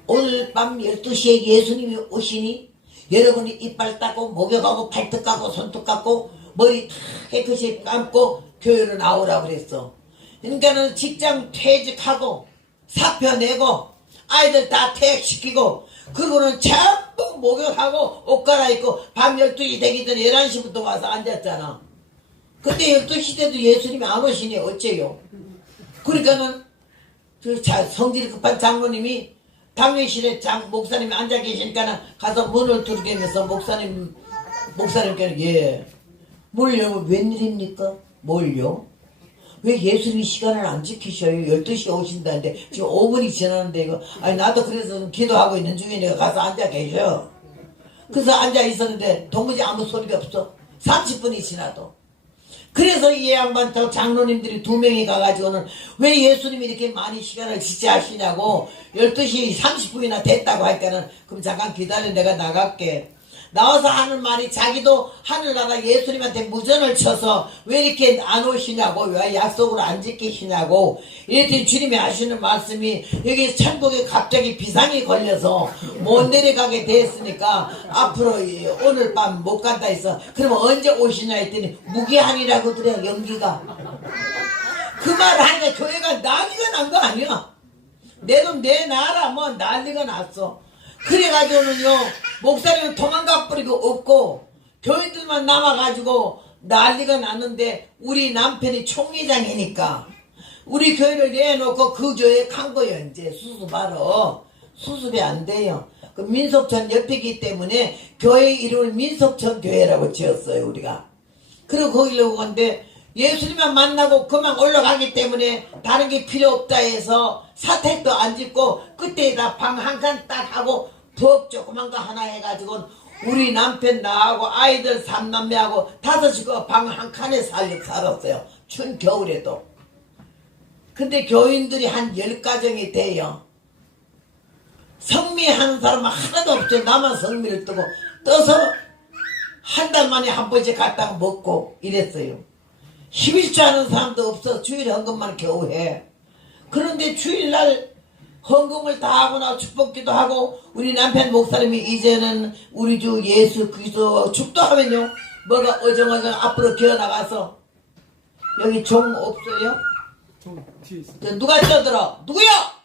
오늘 밤 12시에 예수님이 오시니 여러분이 이빨 닦고 목욕하고 발톱 깎고 손톱 깎고 머리 다 깨끗이 감고 교회로 나오라 그랬어. 그러니까는 직장 퇴직하고 사표 내고 아이들 다 퇴학시키고 그러고는 전부 목욕하고 옷 갈아입고 밤 12시 되기 전에 11시부터 와서 앉았잖아. 근데 12시 때도 예수님이 안 오시니 어째요? 그러니까는 그 성질이 급한 장로님이 당회실에 목사님이 앉아 계시니까는 가서 문을 두드리면서 목사님께는 예. 뭘요? 웬일입니까? 뭘요? 왜 예수님이 시간을 안 지키셔요? 12시에 오신다는데 지금 5분이 지났는데 이거 아니 나도 그래서 기도하고 있는 중에 내가 가서 앉아 계셔. 그래서 앉아 있었는데 도무지 아무 소리가 없어. 30분이 지나도. 그래서 이 양반 저 장로님들이 2명이 가가지고는 왜 예수님이 이렇게 많이 시간을 지체하시냐고 12시 30분이나 됐다고 하니까는 그럼 잠깐 기다려 내가 나갈게. 나와서 하는 말이 자기도 하늘나라 예수님한테 무전을 쳐서 왜 이렇게 안 오시냐고, 왜 약속을 안 지키시냐고 이랬더니 주님이 하시는 말씀이 여기 천국에 갑자기 비상이 걸려서 못 내려가게 됐으니까 앞으로 오늘 밤 못 간다 했어. 그러면 언제 오시냐 했더니 무기한이라고 그래. 연기가 그 말을 하니까 교회가 난리가 난 거 아니야. 내 돈 내놔라 뭐 난리가 났어. 그래가지고는요 목사님은 도망가 버리고 없고 교인들만 남아가지고 난리가 났는데 우리 남편이 총회장이니까 우리 교회를 내놓고 그 교회에 간 거예요. 이제 수습하러. 수습이 안 돼요. 그 민속촌 옆이기 때문에 교회 이름을 민속촌 교회라고 지었어요 우리가. 그리고 거기로 갔는데 예수님만 만나고 그만 올라가기 때문에 다른 게 필요 없다 해서 사택도 안 짓고 그때다 방 한 칸 딱 하고 부엌 조그만 거 하나 해가지고 우리 남편 나하고 아이들 3남매하고 5식구 방 한 칸에 살았어요. 추운 겨울에도. 근데 교인들이 한 10가정이 돼요. 성미하는 사람은 하나도 없어요. 나만 성미를 뜨고 떠서 한 달 만에 한 번씩 갔다가 먹고 이랬어요. 11조 하는 사람도 없어. 주일 헌금만 겨우 해. 그런데 주일날 헌금을 다 하고 나 축복기도 하고 우리 남편 목사님이 이제는 우리 주 예수 그리스도 축도하면요 뭐가 어정어정 앞으로 기어나가서 여기 종 없어요? 누가 떠들어? 누구야?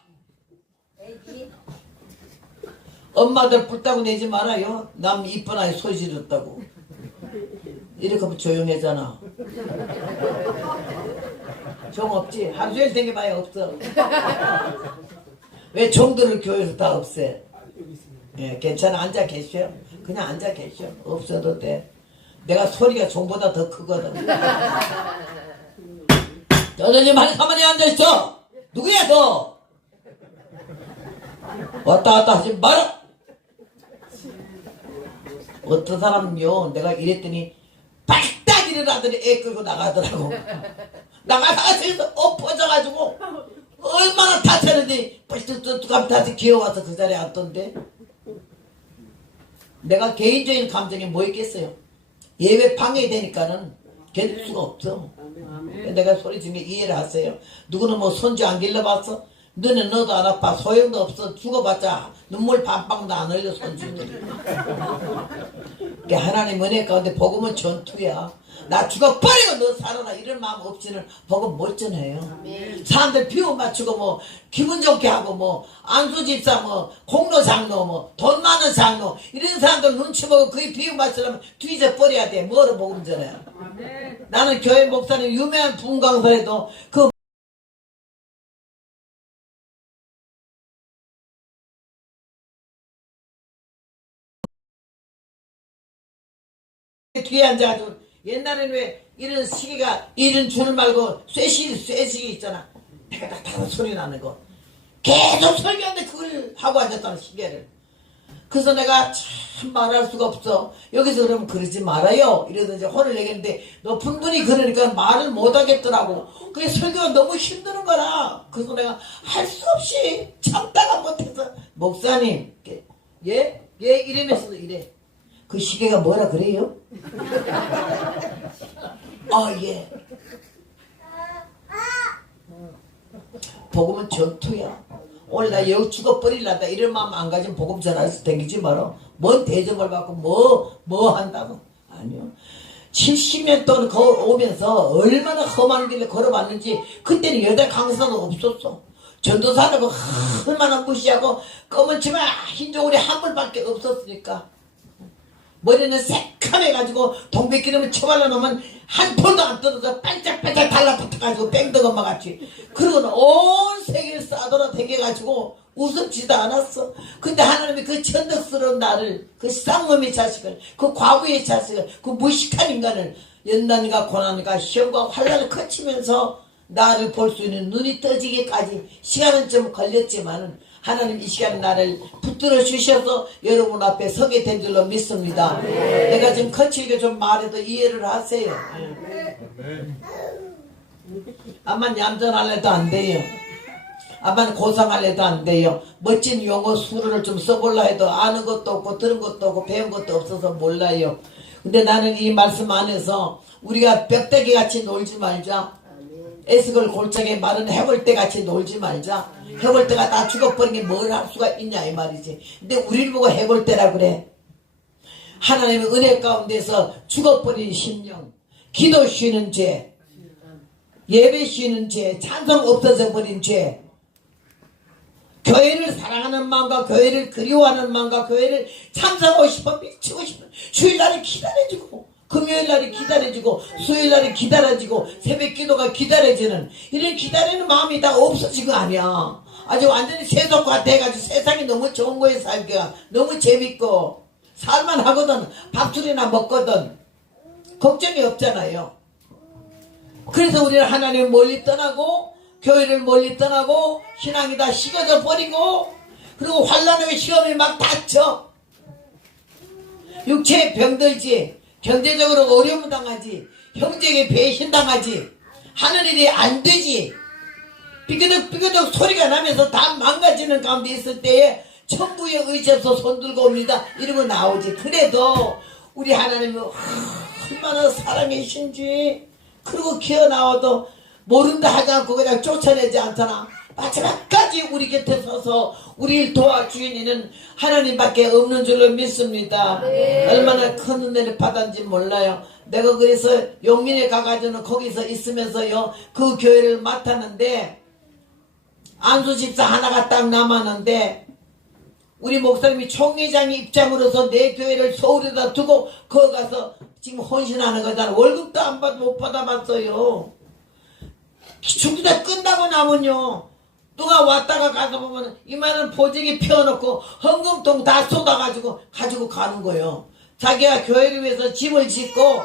엄마들 불타고 내지 말아요. 남 이쁜 아이 소리 지르었다고. 이렇게 하면 조용해잖아. 종 없지? 하루 종일 생겨봐야 없어. 왜 종들을 교회에서 다 없애? 예, 괜찮아. 앉아 계셔. 그냥 앉아 계셔. 없어도 돼. 내가 소리가 종보다 더 크거든. 너는 많이 가만히 앉아있어. 누구야 너? 왔다 갔다 하지 마라. 어떤 사람은요 내가 이랬더니 발딱 일어나더니 애 끌고 나가더라고. 나가다가 저기서 엎어져가지고 얼마나 다쳤는데 뻘뚝뚝뚝하면 다시 기어와서 그 자리에 앉던데. 내가 개인적인 감정이 뭐 있겠어요. 예외 방해되니까는 견딜 수가 없어. 내가 소리 지르게 이해를 하세요. 누구는 뭐 손주 안 길러봤어? 너는 너도 안 아파. 소용도 없어. 죽어봤자 눈물 반방도 안 흘려 손주들이. 하나님 은혜 가운데 복음은 전투야. 나 죽어버리고 너 살아라 이런 마음 없이는 복음 못 전해요. 사람들 비유 맞추고 뭐 기분 좋게 하고 뭐 안수집사 뭐 공로 장로 뭐 돈 많은 장로 이런 사람들 눈치 보고 그게 비유 맞추려면 뒤져버려야 돼. 뭐로 복음 전해요. 나는 교회 목사님 유명한 부흥 강사에도 그 뒤에 앉아가지고 옛날에는 왜 이런 시계가 이런 줄 말고 쇠시계 있잖아. 타닥타닥 소리 나는 거. 계속 설교하는데 그걸 하고 앉았다는 시계를. 그래서 내가 참 말할 수가 없어. 여기서 그러면 그러지 말아요. 이러더니 혼을 내겠는데 높은 분이 그러니까 말을 못 하겠더라고. 그게 설교가 너무 힘드는 거라. 그래서 내가 할 수 없이 참다가 못해서 목사님 예 이러면서도 이래. 그 시계가 뭐라 그래요? 예. 복음은 전투야. 오늘 나 여기 죽어버릴란다 이런 마음 안 가지면 복음 전화해서 댕기지 마라. 뭔 대접을 받고 뭐 한다고. 아니요. 70년 동안 오면서 얼마나 험한 길을 걸어봤는지 그때는 여자 강사도 없었어. 전도사라고 얼마나 무시하고 검은 치마 흰 조울이 한 벌밖에 없었으니까 머리는 새카매가지고 동백기름을 쳐발라 놓으면 한 톤도 안 떨어져 반짝반짝 달라붙어가지고 뺑덕엄마 같이. 그러고는 온 세계를 싸돌아 댕겨가지고 우습지도 않았어. 근데 하나님이 그 천덕스러운 나를, 그 쌍놈의 자식을, 그 과부의 자식을, 그 무식한 인간을 연단과 고난과 시험과 환난을 거치면서 나를 볼 수 있는 눈이 떠지기까지 시간은 좀 걸렸지만은 하나님 이 시간 나를 붙들어 주셔서 여러분 앞에 서게 된 줄로 믿습니다. 내가 지금 거칠게 좀 말해도 이해를 하세요. 암만 얌전할래도 안 돼요. 아만 고상할래도 안 돼요. 멋진 용어 수를 좀 써볼라 해도 아는 것도 없고 들은 것도 없고 배운 것도 없어서 몰라요. 근데 나는 이 말씀 안에서 우리가 벽대기 같이 놀지 말자. 에스걸 골짜기에 마른 해골대 같이 놀지 말자. 해골대가 다 죽어버린 게 뭘 할 수가 있냐 이 말이지. 근데 우리를 보고 해골대라 그래. 하나님의 은혜 가운데서 죽어버린 심령, 기도 쉬는 죄, 예배 쉬는 죄, 찬송 없어져 버린 죄, 교회를 사랑하는 마음과 교회를 그리워하는 마음과 교회를 참석하고 싶어 미치고 싶어 주일날이 기다려지고 금요일날이 기다려지고 수요일날이 기다려지고 새벽기도가 기다려지는 이런 기다리는 마음이 다 없어진 거 아니야. 아주 완전히 세속화 돼가지고 세상이 너무 좋은 거에 살기가 너무 재밌고 살만하거든. 밥줄이나 먹거든. 걱정이 없잖아요. 그래서 우리는 하나님을 멀리 떠나고 교회를 멀리 떠나고 신앙이 다 식어져 버리고 그리고 환난의 시험이 막 닥쳐. 육체에 병들지, 경제적으로 어려움 당하지, 형제에게 배신당하지, 하는 일이 안 되지. 삐그덕 소리가 나면서 다 망가지는 가운데 있을 때에 천부의 의지 없어 손 들고 옵니다 이러고 나오지. 그래도 우리 하나님은 얼마나 사랑이신지 그리고 기어 나와도 모른다 하지 않고 그냥 쫓아내지 않잖아. 마지막까지 우리 곁에 서서 우리를 도와주시는 하나님밖에 없는 줄로 믿습니다. 네. 얼마나 큰 은혜를 받았는지 몰라요. 내가 그래서 용민에 가가지고는 거기서 있으면서요 그 교회를 맡았는데 안수 집사 하나가 딱 남았는데 우리 목사님이 총회장의 입장으로서 내 교회를 서울에다 두고 거기 가서 지금 헌신하는 거잖아. 월급도 안 받, 못 받아봤어요. 중기다 끝나고 나면요 누가 왔다가 가서 보면 이만한 보직이 펴놓고 헌금통 다 쏟아가지고 가지고 가는 거예요. 자기가 교회를 위해서 집을 짓고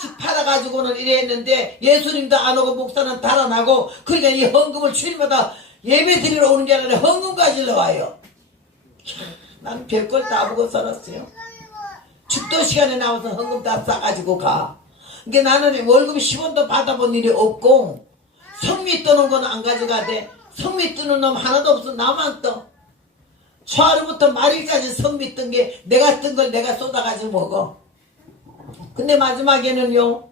집 팔아가지고는 이랬는데 예수님도 안 오고 목사는 달아나고 그러니까 이 헌금을 주일마다 예배 드리러 오는 게 아니라 헌금 가지러 와요. 나는 별걸 다 보고 살았어요. 축도 시간에 나와서 헌금 다 싸가지고 가. 그러니까 나는 월급 10원도 받아본 일이 없고 성미 뜨는 건 안 가져가대. 성미 뜨는 놈 하나도 없어. 나만 떠. 초하루부터 말일까지 성미 뜬 게 내가 뜬 걸 내가 쏟아가지고 먹어. 근데 마지막에는요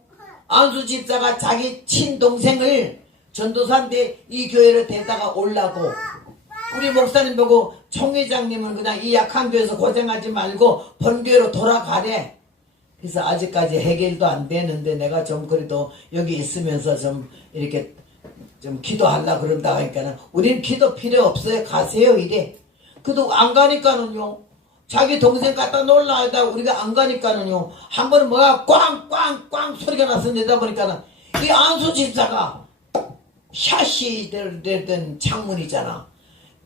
안수 집사가 자기 친동생을 전도사인데 이 교회를 데다가 올라고 우리 목사님 보고 총회장님은 그냥 이 약한 교회에서 고생하지 말고 본교회로 돌아가래. 그래서 아직까지 해결도 안 되는데 내가 좀 그래도 여기 있으면서 좀 이렇게 좀 기도하려고 그런다 하니까는 우린 기도 필요 없어요. 가세요 이래. 그래도 안 가니까는요 자기 동생 갖다 놀라 하다 우리가 안 가니까는요 한 번은 뭐가 꽝꽝꽝 소리가 나서 내다보니까는 이 안수 집사가 샷이 된 창문이잖아.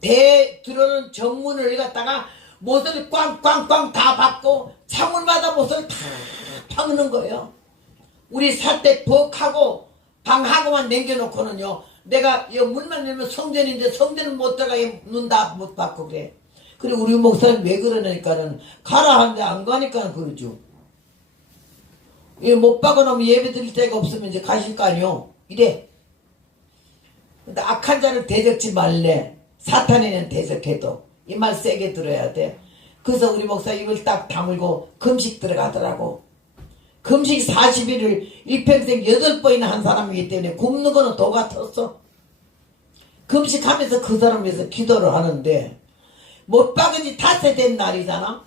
배 들어오는 정문을 갖다가 못을 꽝꽝꽝 다 받고 창문마다 못을 다 박는 거예요. 우리 살 때 벅하고 방하고만 남겨놓고는요 내가 이 문만 열면 성전인데 성전은 못 들어가게 문 다 못 받고 그래. 그리고 우리 목사님 왜 그러니까는 가라 하는데 안 가니까 그러죠. 못 박아놓으면 예배 드릴 데가 없으면 이제 가실 거 아니요 이래. 근데 악한 자를 대적지 말래. 사탄에는 대적해도 이 말 세게 들어야 돼. 그래서 우리 목사 입을 딱 다물고 금식 들어가더라고. 금식 40일을 일평생 8번이나 한 사람이기 때문에 굶는 거는 도 같았어. 금식하면서 그 사람 위해서 기도를 하는데 못 박은 지 닷새 된 날이잖아.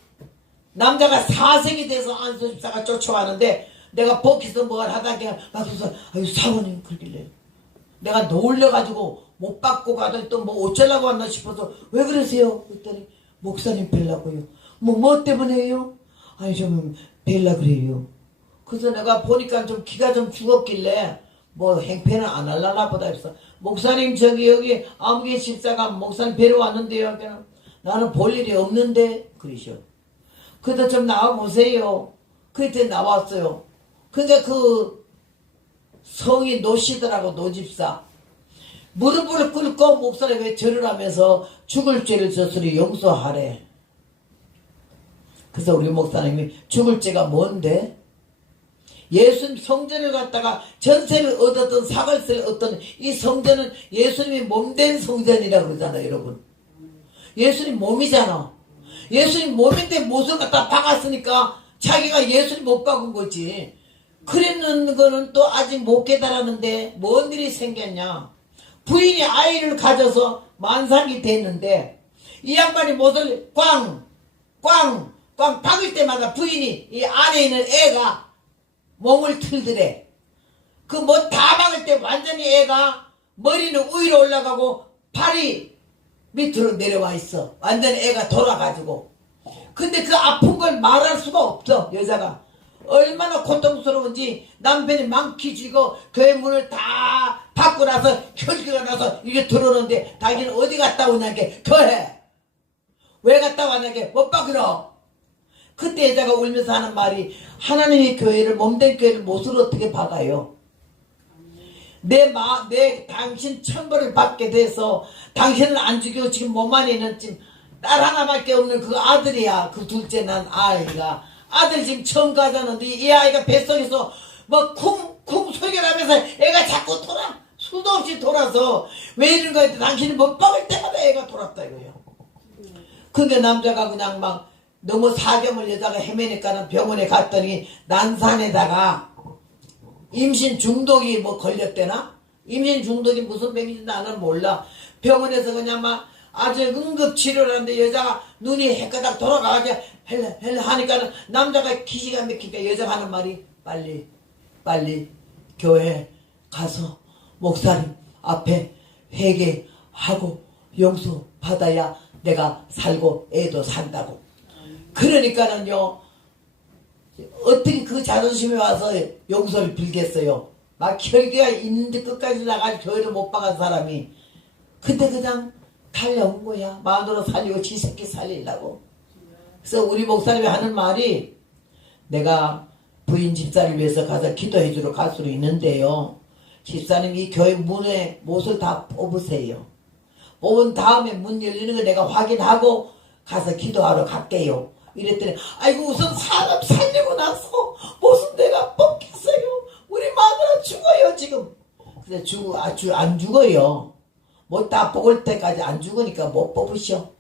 남자가 사색이 돼서 안수집사가 쫓아가는데 내가 벗기서 뭘 하다가 나서서 아유 사모님 그러길래 내가 놀려가지고 못 받고 가더니 또 뭐 어쩌려고 왔나 싶어서 왜 그러세요? 그랬더니 목사님 뵈려고요. 뭐 때문에요? 아니 좀 뵈려 그래요. 그래서 내가 보니까 좀 기가 좀 죽었길래 뭐 행패는 안 할라나 보다 해서 목사님 저기 여기 아무개 집사가 목사님 뵈러 왔는데요. 나는 볼 일이 없는데 그러셔. 그래도 좀 나와보세요. 그때 나왔어요. 그러니까 그 성이 노시더라고 노집사. 무릎을 꿇고 목사님에 절을 하면서 죽을 죄를 졌으니 용서하래. 그래서 우리 목사님이 죽을 죄가 뭔데? 예수님 성전을 갖다가 전세를 얻었던 사갈세를 얻던 이 성전은 예수님이 몸된 성전이라고 그러잖아요, 여러분. 예수님 몸이잖아. 예수님 몸인데 못을 갖다 박았으니까 자기가 예수님 못 박은 거지. 그랬는 거는 또 아직 못 깨달았는데 뭔 일이 생겼냐. 부인이 아이를 가져서 만삭이 됐는데 이 양반이 못을 꽝 박을 때마다 부인이 이 안에 있는 애가 몸을 틀더래. 그 뭐 다 박을 때 완전히 애가 머리는 위로 올라가고 발이 밑으로 내려와 있어. 완전히 애가 돌아가지고. 근데 그 아픈 걸 말할 수가 없어, 여자가. 얼마나 고통스러운지 남편이 망키 쥐고 교회 문을 다 닫고 나서 혈기가 나서 이게 들어오는데 자기는 어디 갔다 오냐게 교회 왜 갔다 왔냐게 못 박으러. 그때 여자가 울면서 하는 말이 하나님의 교회를 몸된 교회를 못으로 어떻게 박아요. 내 당신 천벌을 받게 돼서 당신을 안 죽이고 지금 몸 안에 있는 지금 딸 하나밖에 없는 그 아들이야. 그 둘째 난 아이가 아들 지금 처음 가졌는데 이 아이가 뱃속에서 뭐 쿵쿵 소리가 나면서 애가 자꾸 돌아. 수도 없이 돌아서 왜 이런 거야. 당신이 못 박을 때마다 애가 돌았다 이거예요. 근데 남자가 그냥 막 너무 사경을 여자가 헤매니까는 병원에 갔더니 난산에다가 임신 중독이 뭐 걸렸대나? 임신 중독이 무슨 병인지 나는 몰라. 병원에서 그냥 막 아주 응급치료를 하는데 여자가 눈이 헷가닥 돌아가게 헬라 하니까 남자가 기시가 막히니까 여자가 하는 말이 빨리 교회 가서 목사님 앞에 회개하고 용서 받아야 내가 살고 애도 산다고. 그러니까는요 어떻게 그 자존심에 와서 용서를 빌겠어요. 막 혈기가 있는데 끝까지 나갈 교회를 못 박은 사람이. 근데 그냥 달려온 거야. 마누라 살리고 지 새끼 살리려고. 그래서 우리 목사님이 하는 말이 내가 부인 집사를 위해서 가서 기도해 주러 갈 수는 있는데요. 집사님 이 교회 문에 못을 다 뽑으세요. 뽑은 다음에 문 열리는 거 내가 확인하고 가서 기도하러 갈게요. 이랬더니 아이고 우선 사람 살리고 나서 무슨 내가 뽑겠어요. 우리 마누라 죽어요 지금. 근데 안 죽어요. 못 다 뽑을 때까지 안 죽으니까 못 뽑으셔.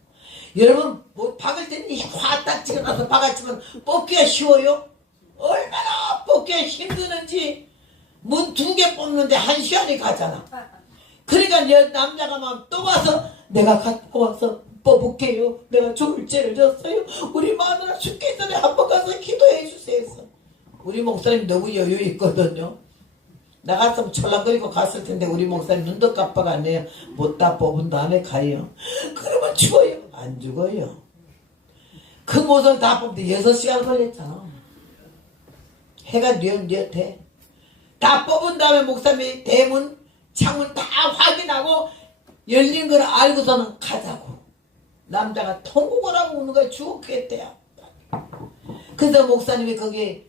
여러분 뭐 박을 때는 화딱 찍어놔서 박았지만 뽑기가 쉬워요? 얼마나 뽑기가 힘드는지. 문 2개 뽑는데 1시간이 가잖아. 그러니까 남자가 막 또 와서 내가 갔다 와서 뽑을게요. 내가 죽을 죄를 졌어요. 우리 마누라 죽기 전에 한번 가서 기도해 주세요. 우리 목사님 너무 여유 있거든요. 나 같으면 철랑거리고 갔을 텐데 우리 목사님 눈도 깜빡 안 해요. 못 다 뽑은 다음에 가요. 그러면 죽어요. 안 죽어요. 그 못을 다 뽑는데 6시간 걸렸잖아. 해가 뉘엿뉘엿해. 다 뽑은 다음에 목사님이 대문 창문 다 확인하고 열린 걸 알고서는 가자고. 남자가 통곡을 하고 우는 거야. 죽었겠대요. 그래서 목사님이 거기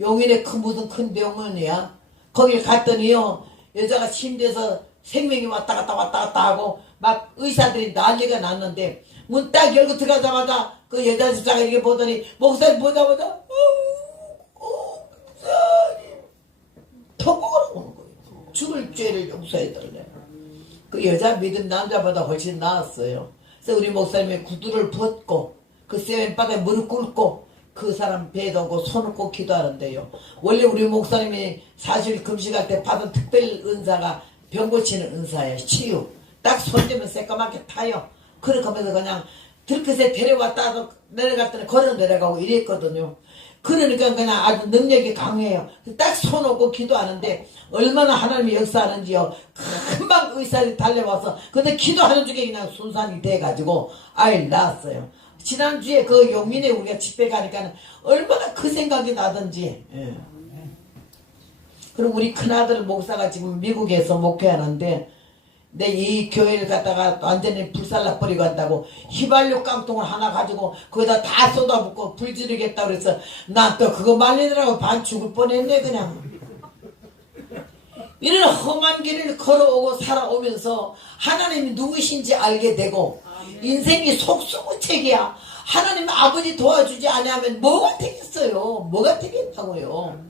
용인에 무슨 큰 병원이야. 거길 갔더니요 여자가 침대에서 생명이 왔다 갔다 하고 막 의사들이 난리가 났는데 문 딱 열고 들어가자마자 그 여자 집사가 이렇게 보더니 목사님 보자마자 목사님 통곡을 하고 오는 거예요. 죽을 죄를 용서해달래. 그 여자 믿은 남자보다 훨씬 나았어요. 그래서 우리 목사님이 구두를 벗고 그 세면바닥에 무릎 꿇고 그 사람 배에 대고 손을 꼭 기도하는데요. 원래 우리 목사님이 사실 금식할 때 받은 특별 은사가 병 고치는 은사예요. 치유. 딱 손대면 새까맣게 타요. 그렇게 하면서 그냥 들끝에 데려왔다 내려갔더니 걸어 내려가고 이랬거든요. 그러니까 그냥 아주 능력이 강해요. 딱 손 얹고 기도하는데 얼마나 하나님이 역사하는지요. 금방 의사들이 달려와서 근데 기도하는 중에 그냥 순산이 돼가지고 아이를 낳았어요. 지난주에 그 용인에 우리가 집회 가니까 얼마나 그 생각이 나던지. 예. 그리고 우리 큰아들 목사가 지금 미국에서 목회하는데 내 이 교회를 갖다가 완전히 불살라버리고 한다고 휘발유 깡통을 하나 가지고 거기다 다 쏟아붓고 불 지르겠다고 그래서 난 또 그거 말리느라고 반 죽을 뻔했네 그냥. 이런 험한 길을 걸어오고 살아오면서 하나님이 누구신지 알게 되고 인생이 속수무책이야. 하나님 아버지 도와주지 않으면 뭐가 되겠어요. 뭐가 되겠다고요.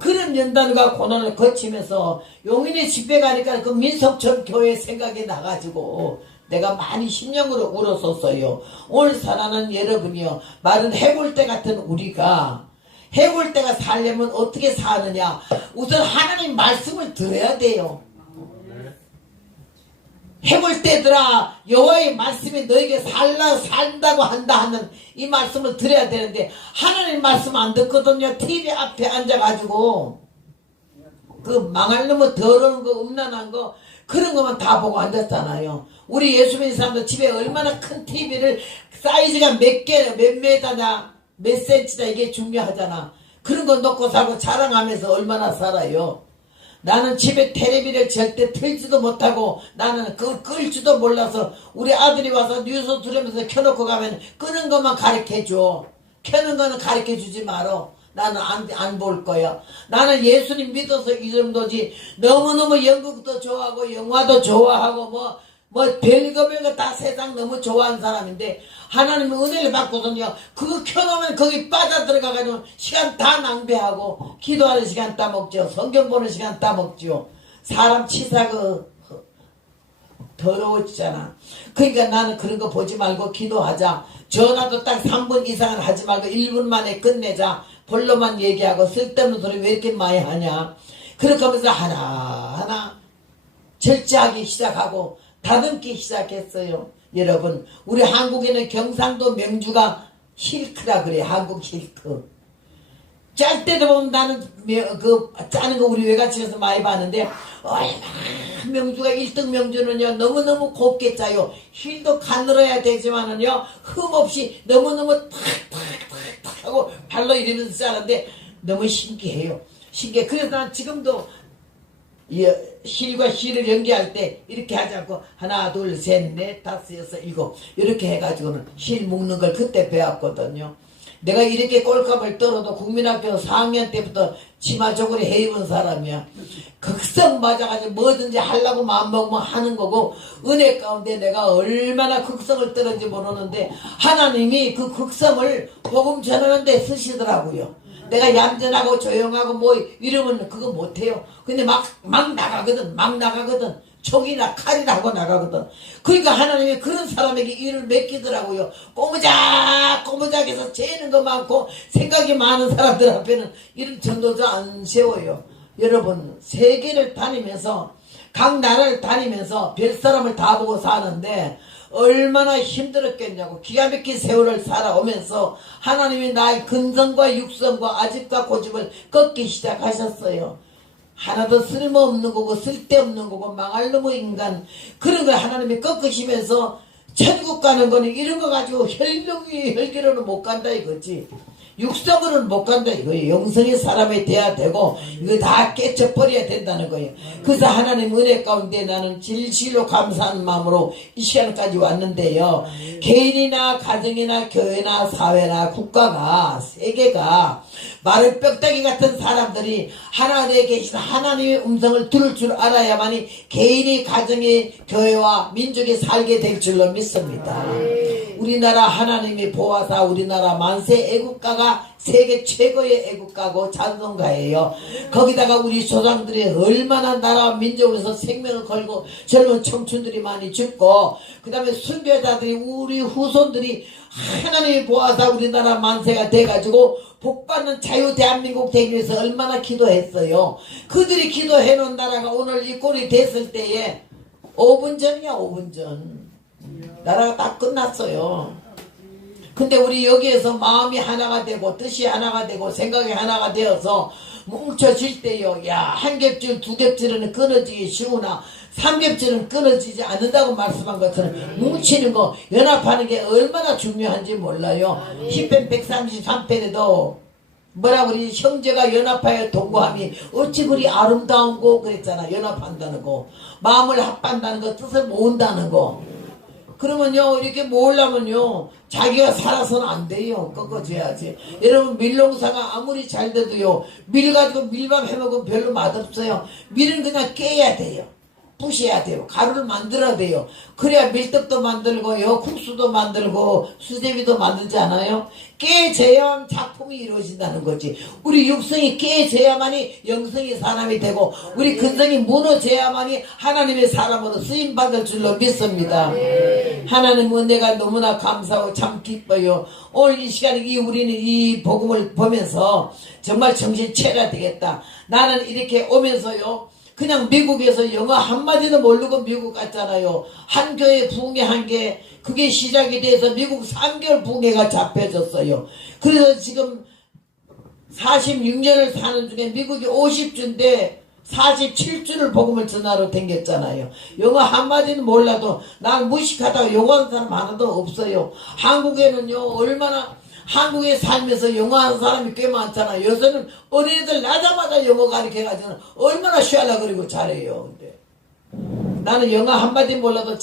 그런 연단과 고난을 거치면서 용인의 집회 가니까 그 민속촌 교회 생각이 나가지고 내가 많이 심령으로 울었었어요. 오늘 살아난 여러분이요, 마른 해골대 같은 우리가 해골대가 살려면 어떻게 사느냐, 우선 하나님 말씀을 들어야 돼요. 해골대들아, 여호와의 말씀이 너에게 산다고 한다 하는 이 말씀을 들어야 되는데 하나님 말씀 안 듣거든요. TV 앞에 앉아가지고 그 망할 놈의 더러운 거, 음란한 거, 그런 것만 다 보고 앉았잖아요. 우리 예수 믿는 사람들 집에 얼마나 큰 TV를, 사이즈가 몇 개냐, 몇 메다냐, 몇 센치다, 이게 중요하잖아. 그런 거 놓고 살고 자랑하면서 얼마나 살아요. 나는 집에 텔레비를 절대 틀지도 못하고 나는 그걸 끌 줄도 몰라서 우리 아들이 와서 뉴스 들으면서 켜놓고 가면 끄는 것만 가르쳐줘. 켜는 거는 가르쳐주지 말어. 나는 안 볼 거야. 나는 예수님 믿어서 이 정도지. 너무너무 연극도 좋아하고 영화도 좋아하고 뭐 별거 다 세상 너무 좋아하는 사람인데 하나님의 은혜를 받고서는요, 그거 켜놓으면 거기 빠져들어가가지고 시간 다 낭비하고 기도하는 시간 따먹죠. 성경 보는 시간 따먹죠. 사람 치사가 더러워지잖아. 그러니까 나는 그런 거 보지 말고 기도하자. 전화도 딱 3분 이상은 하지 말고 1분 만에 끝내자. 본로만 얘기하고 쓸데없는 소리 왜 이렇게 많이 하냐. 그렇게 하면서 하나하나 절제하기 시작하고 다듬기 시작했어요. 여러분, 우리 한국에는 경상도 명주가 힐크라 그래. 한국 힐크. 짤 때도 보면 나는 그 짜는 거 우리 외갓집에서 많이 봤는데 얼마나 명주가 1등 명주는요 너무너무 곱게 짜요. 힐도 가늘어야 되지만은요 흠없이 너무너무 탁탁탁탁 하고 발로 이러면서 짜는데 너무 신기해요. 신기해. 그래서 난 지금도 이 힐과 힐을 연기할 때 이렇게 하지 않고 하나 둘 셋 넷 다섯 여섯 일곱 이렇게 해가지고는 힐 묶는 걸 그때 배웠거든요. 내가 이렇게 꼴값을 떨어도 국민학교 4학년 때부터 치마 저고리 해 입은 사람이야. 극성 맞아가지고 뭐든지 하려고 마음먹으면 하는 거고, 은혜 가운데 내가 얼마나 극성을 떨었는지 모르는데 하나님이 그 극성을 복음 전하는 데 쓰시더라고요. 내가 얌전하고 조용하고 뭐 이러면 그거 못해요. 근데 막 나가거든. 총이나 칼이나 하고 나가거든. 그러니까 하나님이 그런 사람에게 일을 맡기더라고요. 꼬무작해서 재는 거 많고 생각이 많은 사람들 앞에는 이런 전도자 안 세워요. 여러분, 세계를 다니면서 각 나라를 다니면서 별사람을 다 보고 사는데 얼마나 힘들었겠냐고. 기가 막힌 세월을 살아오면서 하나님이 나의 근성과 육성과 아집과 고집을 꺾기 시작하셨어요. 하나도 쓸모없는 거고 쓸데없는 거고 망할 놈의 인간, 그런 걸 하나님이 꺾으시면서 천국 가는 거는 이런 거 가지고 혈기로는 못 간다 이거지. 육성으로는 못 간다 이거예요. 영성의 사람이 돼야 되고 이거 다 깨쳐버려야 된다는 거예요. 그래서 하나님 은혜 가운데 나는 진실로 감사하는 마음으로 이 시간까지 왔는데요. 개인이나 가정이나 교회나 사회나 국가가, 세계가 마른 뼈다귀 같은 사람들이 하나 되어 계신 하나님의 음성을 들을 줄 알아야만이 개인이, 가정이, 교회와 민족이 살게 될 줄로 믿습니다. 우리나라 하나님이 보아사 우리나라 만세 애국가가 세계 최고의 애국가고 찬송가예요. 거기다가 우리 조상들이 얼마나 나라 민족에서 생명을 걸고 젊은 청춘들이 많이 죽고, 그 다음에 순교자들이, 우리 후손들이 하나님이 보아사 우리나라 만세가 돼가지고 복받는 자유 대한민국 되기 위해서 얼마나 기도했어요. 그들이 기도해놓은 나라가 오늘 이 꼴이 됐을 때에 5분 전이야. 5분 전 나라가 다 끝났어요. 근데 우리 여기에서 마음이 하나가 되고 뜻이 하나가 되고 생각이 하나가 되어서 뭉쳐질 때요, 야, 한 겹줄 두 겹줄은 끊어지기 쉬우나 삼겹줄은 끊어지지 않는다고 말씀한 것처럼 뭉치는 거, 연합하는 게 얼마나 중요한지 몰라요. 10편 133편에도 뭐라 그러지? 형제가 연합하여 동거함이 어찌 그리 아름다운고 그랬잖아. 연합한다는 거, 마음을 합한다는 거, 뜻을 모은다는 거. 그러면요, 이렇게 모으려면요, 자기가 살아서는 안 돼요. 꺾어줘야지. 여러분, 밀농사가 아무리 잘 돼도요, 밀 가지고 밀밥 해먹으면 별로 맛없어요. 밀은 그냥 깨야 돼요. 부셔야 돼요. 가루를 만들어야 돼요. 그래야 밀떡도 만들고요, 국수도 만들고 수제비도 만들지 않아요? 깨져야 작품이 이루어진다는 거지. 우리 육성이 깨져야만이 영성이 사람이 되고 우리 근성이 무너져야만이 하나님의 사람으로 쓰임받을 줄로 믿습니다. 하나님 은혜가 너무나 감사하고 참 기뻐요. 오늘 이 시간에 우리는 이 복음을 보면서 정말 정신 차려야 되겠다. 나는 이렇게 오면서요, 그냥 미국에서 영어 한마디도 모르고 미국 갔잖아요. 한 교회 부흥회 한 게 그게 시작이 돼서 미국 3개월 부흥회가 잡혀졌어요. 그래서 지금 46년을 사는 중에 미국이 50주인데 47주를 복음을 전하러 댕겼잖아요. 영어 한마디는 몰라도 난 무식하다고 욕하는 사람 하나도 없어요. 한국에는요, 얼마나 한국에 살면서 영어하는 사람이 꽤 많잖아요. 요새는 어린이들 나자마자 영어 가르쳐가지고 얼마나 쉬하려 그러고 잘해요. 근데 나는 영어 한마디 몰라도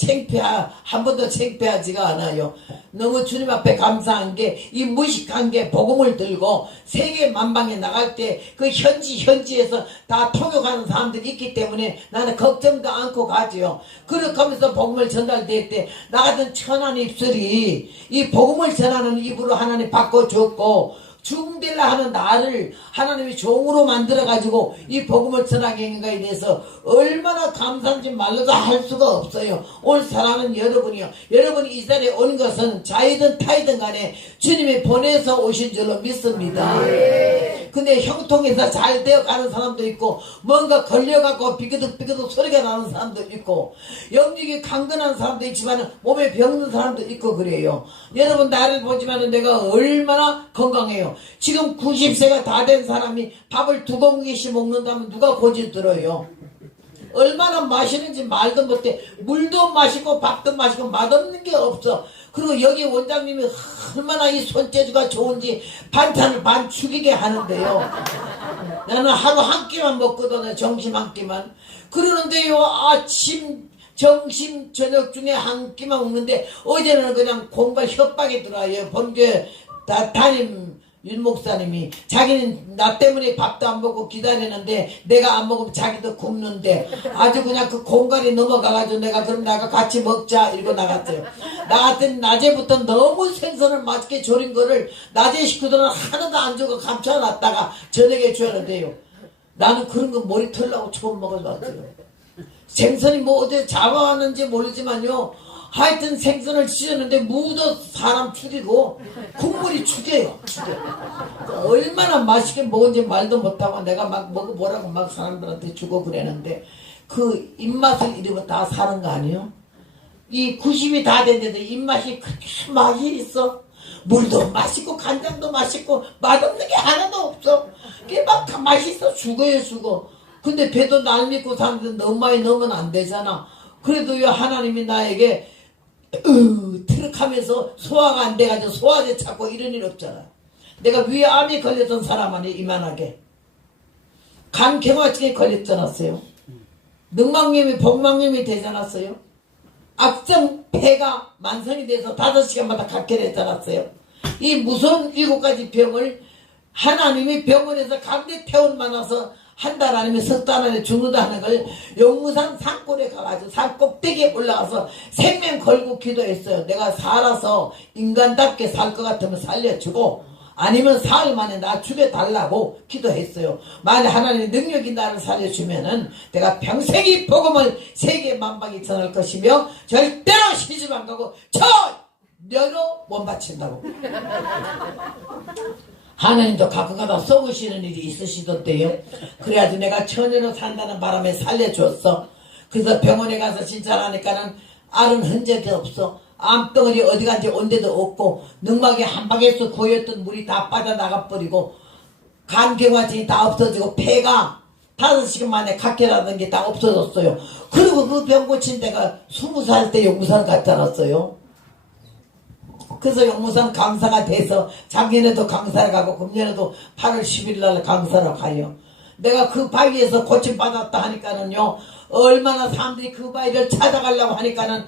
한 번도 창피하지가 않아요. 너무 주님 앞에 감사한 게 이 무식한 게 복음을 들고 세계 만방에 나갈 때 그 현지에서 다 통역하는 사람들이 있기 때문에 나는 걱정도 않고 가지요. 그렇게 하면서 복음을 전달될 때 나 같은 천한 입술이 이 복음을 전하는 입으로 하나님 바꿔줬고 중대라 하는 나를 하나님이 종으로 만들어가지고 이 복음을 전하게 한 거에 대해서 얼마나 감사한지 말로도 할 수가 없어요. 오늘 사랑하는 여러분이요, 여러분이 이 자리에 온 것은 자이든 타이든 간에 주님이 보내서 오신 줄로 믿습니다. 근데 형통해서 잘 되어가는 사람도 있고 뭔가 걸려갖고 비그덕비그덕 소리가 나는 사람도 있고 영적이 강건한 사람도 있지만 몸에 병든 사람도 있고 그래요. 여러분 나를 보지만 내가 얼마나 건강해요. 지금 90세가 다 된 사람이 밥을 2공기씩 먹는다면 누가 고집 들어요? 얼마나 마시는지 말도 못해. 물도 마시고 밥도 마시고 맛없는 게 없어. 그리고 여기 원장님이 얼마나 이 손재주가 좋은지 반찬을 반 죽이게 하는데요. 나는 하루 한 끼만 먹거든요. 점심 한 끼만. 그러는데요, 아침 점심 저녁 중에 한 끼만 먹는데 어제는 그냥 공부에 협박이 들어와요. 본교회 담임 윤 목사님이 자기는 나 때문에 밥도 안 먹고 기다리는데 내가 안 먹으면 자기도 굶는데 아주 그냥 그 공간이 넘어가가지고 내가 그럼 나가 같이 먹자 이러고 나갔어요. 나 같은 낮에부터 너무 생선을 맛있게 조린 거를 낮에 식구들은 하나도 안 주고 감춰놨다가 저녁에 주었는데요. 나는 그런 거 머리 털라고 처음 먹어봤어요. 생선이 뭐 어디 잡아왔는지 모르지만요, 하여튼 생선을 찢었는데 무도 사람 죽이고 국물이 죽여요. 얼마나 맛있게 먹은지 말도 못하고 내가 막 먹어보라고 막 사람들한테 주고 그랬는데 그 입맛을 잃으면 다 사는 거 아니에요? 이 90이 다 됐는데 입맛이 그렇게 맛이 있어? 물도 맛있고 간장도 맛있고 맛없는 게 하나도 없어. 그게 막 다 맛있어. 죽어요 죽어. 근데 배도 날 믿고 사는데 너무 많이 넣으면 안 되잖아. 그래도요 하나님이 나에게 트럭하면서 소화가 안 돼가지고 소화제 찾고 이런 일 없잖아. 내가 위암이 걸렸던 사람 아니 이만하게 간경화증에 걸렸지 않았어요? 능망염이 복막염이 되지 않았어요? 악성 폐가 만성이 돼서 5시간마다 각혈했지 않았어요? 이 무서운 7가지 병을 하나님이 병원에서 강제 퇴원만 와서 한 달 아니면 석 달 안에 죽는다는 걸 용무산 산골에 가가지고 산 꼭대기에 올라가서 생명 걸고 기도했어요. 내가 살아서 인간답게 살 것 같으면 살려주고 아니면 사흘 만에 나 죽여달라고 기도했어요. 만약 하나님의 능력이 나를 살려주면은 내가 평생이 복음을 세계 만방에 전할 것이며 절대로 시집 안 가고 전혀로 못 바친다고. 하나님도 가끔가다 썩으시는 일이 있으시던데요. 그래야지 내가 천연으로 산다는 바람에 살려줬어. 그래서 병원에 가서 진찰하니까는 알은 흔적이 없어. 암덩어리 어디 간지 온 데도 없고 능막에 한 방에서 고였던 물이 다 빠져나가버리고 간경화증이 다 없어지고 폐가 5시간 만에 각혈하던 게 다 없어졌어요. 그리고 그 병 고친 데가 20살 때 용무산 갔지 않았어요? 그래서 용무산 강사가 돼서 작년에도 강사를 가고 금년에도 8월 10일 날 강사로 가요. 내가 그 바위에서 고침받았다 하니까는요, 얼마나 사람들이 그 바위를 찾아가려고 하니까는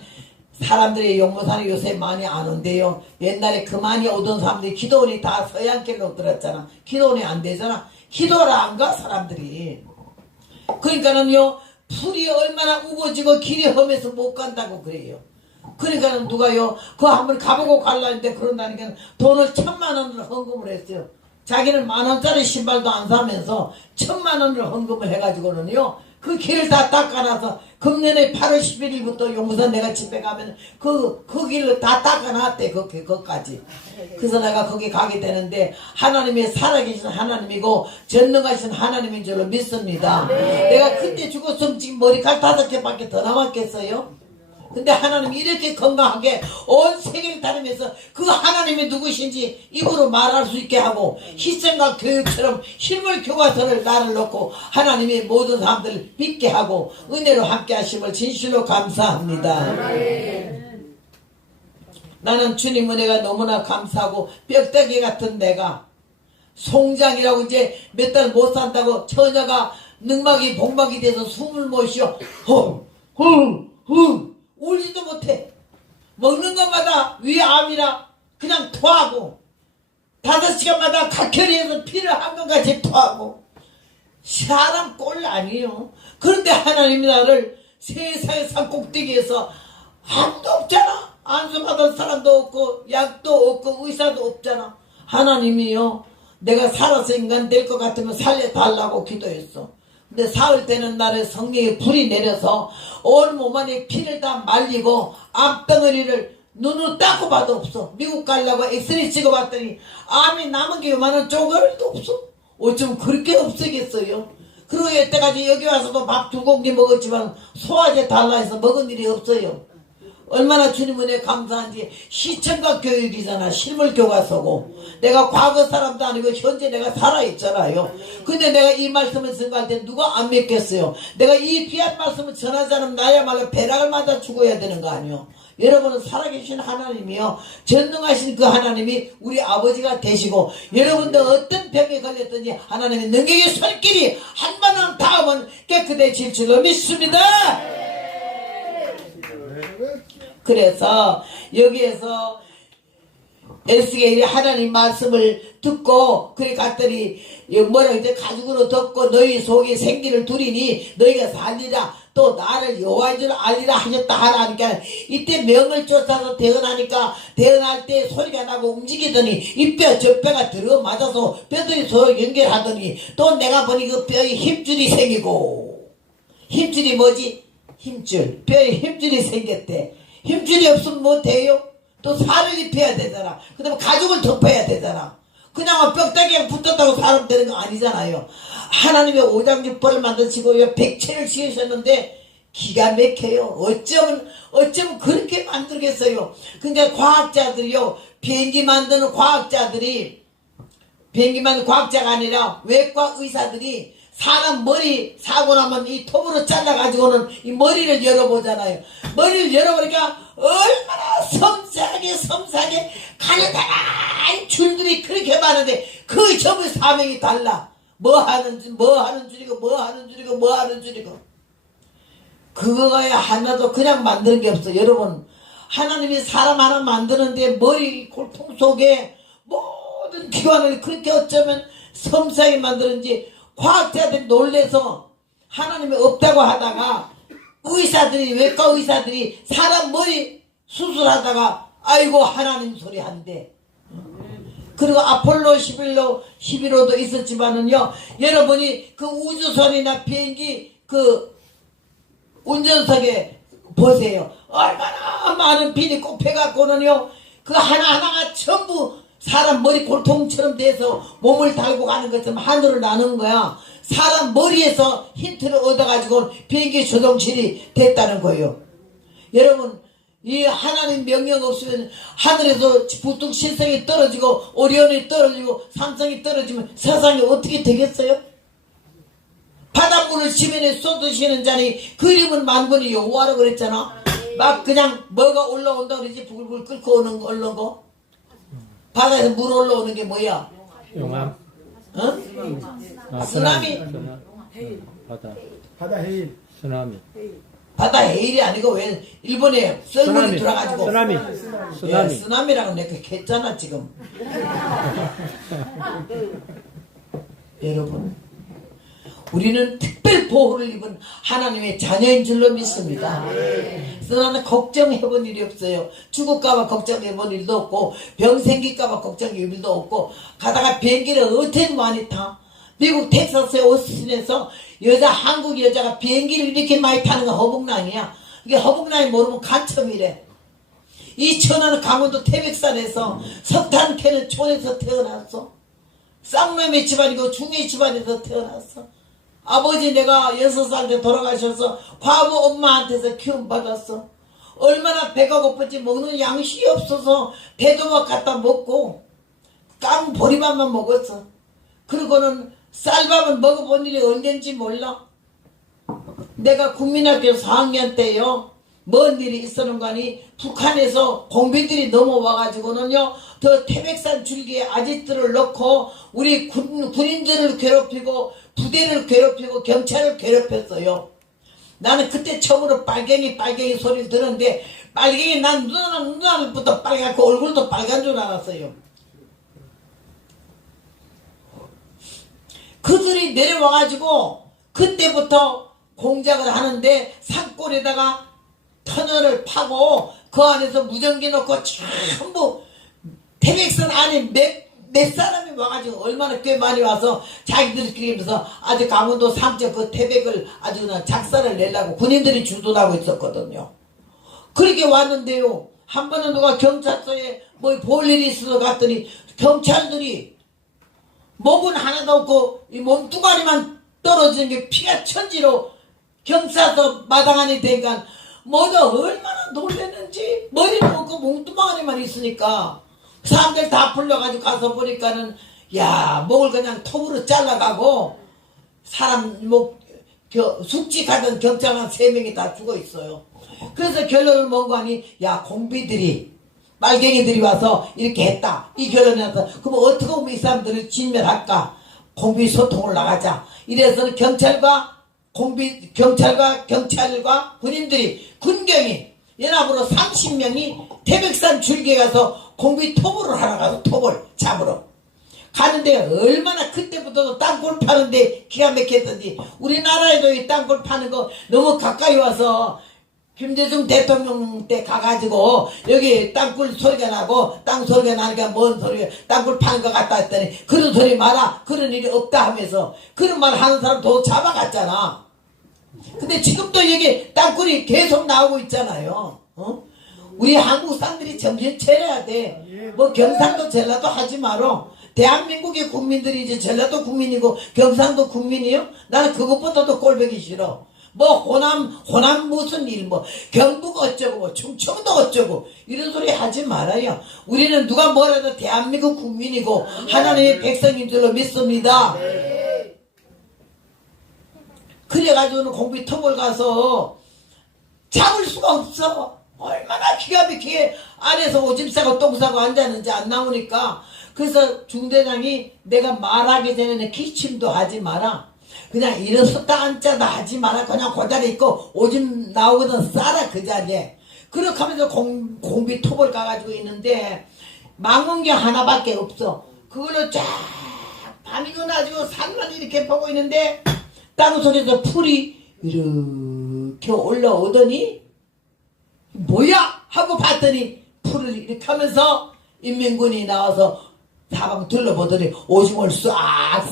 사람들이 용무산에 요새 많이 안 온대요. 옛날에 그 많이 오던 사람들이 기도원이 다 서양길로 들었잖아. 기도원이 안 되잖아. 기도를 안 가 사람들이. 그러니까는요, 풀이 얼마나 우거지고 길이 험해서 못 간다고 그래요. 그러니까 누가요 그거 한번 가보고 갈라는데 그런다니까 돈을 1,000,000원을 헌금을 했어요. 자기는 10,000원짜리 신발도 안 사면서 1,000,000원을 헌금을 해가지고는요 그 길을 다 닦아놔서 금년에 8월 11일부터 용산 내가 집에 가면 그 길을 다 닦아놨대 거기까지. 그래서 내가 거기 가게 되는데 하나님이 살아계신 하나님이고 전능하신 하나님인 줄로 믿습니다. 내가 그때 죽었으면 지금 머리칼 5개밖에 더 남았겠어요? 근데 하나님이 이렇게 건강하게 온 세계를 다니면서 그 하나님이 누구신지 입으로 말할 수 있게 하고 희생과 교육처럼 실물 교과서를 나를 놓고 하나님이 모든 사람들을 믿게 하고 은혜로 함께 하심을 진실로 감사합니다. 나는 주님 은혜가 너무나 감사하고 뼈다귀 같은 내가 송장이라고 이제 몇 달 못 산다고 처녀가 능막이 복막이 돼서 숨을 못 쉬어 울지도 못해. 먹는 것마다 위암이라 그냥 토하고 5시간마다 각혈이해서 피를 한번같이 토하고 사람 꼴 아니에요. 그런데 하나님이 나를 세상의 산꼭대기에서 아무도 없잖아. 안수받을 사람도 없고 약도 없고 의사도 없잖아. 하나님이요 내가 살아서 인간 될 것 같으면 살려달라고 기도했어. 근데 사흘 때는 날에 성령의 불이 내려서 온 몸 안에 피를 다 말리고 암덩어리를 눈으로 닦고 봐도 없어. 미국 가려고 엑스레이 찍어봤더니 암이 남은 게 요만한 쪼가리도 없어. 어쩜 그렇게 없어겠어요. 그리고 여태까지 여기 와서도 밥 2공기 먹었지만 소화제 달라 해서 먹은 일이 없어요. 얼마나 주님 은혜 감사한지. 시청각 교육이잖아. 실물 교과서고 내가 과거 사람도 아니고 현재 내가 살아있잖아요. 근데 내가 이 말씀을 증거할 때 누가 안 믿겠어요. 내가 이 귀한 말씀을 전하지 않으면 나야말로 배락을 맞아 죽어야 되는 거 아니요. 여러분은 살아계신 하나님이요 전능하신 그 하나님이 우리 아버지가 되시고 여러분들 어떤 병에 걸렸든지 하나님의 능력의 손길이 한 번은 닿으면 깨끗해질 줄로 믿습니다. 그래서 여기에서 에스겔이 하나님 말씀을 듣고 그래 갔더니 뭐라 이제 가죽으로 덮고 너희 속에 생기를 두리니 너희가 살리라 또 나를 여호와인 줄 알리라 하셨다 하라 하니까 이때 명을 쫓아서 대언하니까 대언할 때 소리가 나고 움직이더니 이 뼈 저 뼈가 들어 맞아서 뼈들이 서로 연결하더니 또 내가 보니 그 뼈에 힘줄이 생기고 힘줄이 뭐지? 힘줄 뼈에 힘줄이 생겼대. 힘줄이 없으면 못해요? 또 살을 입혀야 되잖아. 그 다음에 가죽을 덮어야 되잖아. 그냥 뼈다귀에 붙었다고 사람 되는 거 아니잖아요. 하나님의 오장육부를 만드시고 백체를 지으셨는데 기가 막혀요. 어쩌면 그렇게 만들겠어요. 그러니까 과학자들이요. 비행기 만드는 과학자들이 비행기 만드는 과학자가 아니라 외과 의사들이 사람 머리 사고 나면 이 톱으로 잘라가지고는 이 머리를 열어보잖아요. 머리를 열어보니까 얼마나 섬세하게 가느다란 줄들이 그렇게 많은데 그 전부 사명이 달라. 뭐 하는 줄이고 그거야 하나도 그냥 만드는 게 없어. 여러분 하나님이 사람 하나 만드는데 머리 골통 속에 모든 기관을 그렇게 어쩌면 섬세하게 만드는지 과학자들이 놀래서 하나님이 없다고 하다가 의사들이 외과 의사들이 사람 머리 수술하다가 아이고 하나님 소리 한대. 그리고 아폴로 11호도 있었지만은요 여러분이 그 우주선이나 비행기 그 운전석에 보세요. 얼마나 많은 핀이 꼽혀갖고는요 그 하나하나가 전부 사람 머리 골통처럼 돼서 몸을 달고 가는 것처럼 하늘을 나는 거야. 사람 머리에서 힌트를 얻어가지고 비행기 조종실이 됐다는 거예요. 여러분 이 하나님 명령 없으면 하늘에서 북극 신성이 떨어지고 오리온이 떨어지고 삼성이 떨어지면 세상이 어떻게 되겠어요? 바닷물을 지면에 쏟으시는 자니 그 이름은 만군의 여호와라고 그랬잖아. 막 그냥 뭐가 올라온다 그러지. 부글부글 끓고 오는 거 올라온 거. 바다에서 물 올라오는 게 뭐야? 용암. 어? 쓰나미. 바다 해일. 쓰나미. 바다 해일이 아니고 왜 일본에 썰물이 들어가지고 쓰나미. 예, 쓰나미라고 내가 했잖아 지금. 여러분 우리는 특별 보호를 입은 하나님의 자녀인 줄로 믿습니다. 그래서 나는 걱정해본 일이 없어요. 죽을까봐 걱정해본 일도 없고 병 생길까봐 걱정해본 일도 없고 가다가 비행기를 어떻게 많이 타? 미국 텍사스의 오스틴에서 한국 여자가 비행기를 이렇게 많이 타는 건 허북랑이야. 이게 허북랑이 모르면 간첩이래. 이 천하는 강원도 태백산에서 석탄 캐는 촌에서 태어났어. 쌍남의 집안이고 중의 집안에서 태어났어. 아버지 내가 6살 때 돌아가셔서 과부 엄마한테서 키움받았어. 얼마나 배가 고팠지. 먹는 양식이 없어서 배도막 갖다 먹고 깡 보리밥만 먹었어. 그리고는 쌀밥을 먹어본 일이 언젠지 몰라. 내가 국민학교 4학년 때요 뭔 일이 있었는가니 북한에서 공비들이 넘어와가지고는요 더 태백산 줄기에 아지트를 넣고 우리 군인들을 괴롭히고 부대를 괴롭히고 경찰을 괴롭혔어요. 나는 그때 처음으로 빨갱이 소리를 들었는데 빨갱이 난 눈알부터 빨갛고 얼굴도 빨간 줄 알았어요. 그들이 내려와가지고 그때부터 공작을 하는데 산골에다가 터널을 파고 그 안에서 무전기 넣고 전부 태백산 안에 몇 사람이 와가지고 얼마나 꽤 많이 와서 자기들끼리 하면서 아주 강원도 삼척 그 태백을 아주 그냥 작사를 내려고 군인들이 주둔하고 있었거든요. 그렇게 왔는데요. 한 번은 누가 경찰서에 뭐 볼 일이 있어서 갔더니 경찰들이 목은 하나도 없고 이 몸뚱아리만 떨어지는 게 피가 천지로 경찰서 마당 안에 대니까 모두 얼마나 놀랐는지 머리는 없고 몸뚱아리만 있으니까 사람들 다 불러가지고 가서 보니까는 야 목을 그냥 톱으로 잘라가고 사람 목 숙직하던 경찰관 3명이 다 죽어 있어요. 그래서 결론을 뭔가 하니 야 공비들이 빨갱이들이 와서 이렇게 했다 이 결론이 나서 그럼 어떻게 하면 이 사람들을 진멸할까 공비 소통을 나가자. 이래서 경찰과 군인들이 군경이 연합으로 30명이 태백산 줄기에 가서 공비 토벌을 하러 가서 토벌 잡으러 가는데 얼마나 그때부터도 땅굴 파는데 기가 막혔던지 우리나라에도 이 땅굴 파는 거 너무 가까이 와서 김대중 대통령 때 가가지고 여기 땅굴 소리가 나고 땅 소리가 나니까 뭔 소리가 땅굴 파는 것 같다 했더니 그런 소리 마라 그런 일이 없다 하면서 그런 말 하는 사람 도 잡아갔잖아. 근데 지금도 여기 땅굴이 계속 나오고 있잖아요. 우리 한국 사람들이 정신 차려야 돼. 뭐 경상도 전라도 하지 마라. 대한민국의 국민들이 이제 전라도 국민이고 경상도 국민이요? 나는 그것보다도 꼴보기 싫어. 뭐 호남 무슨 일 뭐 경북 어쩌고 뭐 충청도 어쩌고 이런 소리 하지 말아요. 우리는 누가 뭐라도 대한민국 국민이고 하나님의 백성인 줄로 믿습니다. 그래가지고는 공비 토벌 가서 잡을 수가 없어. 얼마나 기가 막히게 안에서 오줌 싸고 똥 싸고 앉았는지 안 나오니까 그래서 중대장이 내가 말하기 전에는 기침도 하지 마라. 그냥 일어섰다 앉자다 하지 마라. 그냥 그 자리에 있고 오줌 나오거든 싸라 그 자리에. 그렇게 하면서 공비 토벌 가가지고 있는데 막은 게 하나밖에 없어. 그걸로 쫙 밤이 나가지고 산만 이렇게 보고 있는데 땅속에서 풀이 이렇게 올라오더니 뭐야? 하고 봤더니 풀을 이렇게 하면서 인민군이 나와서 사방 둘러보더니 오줌을 싹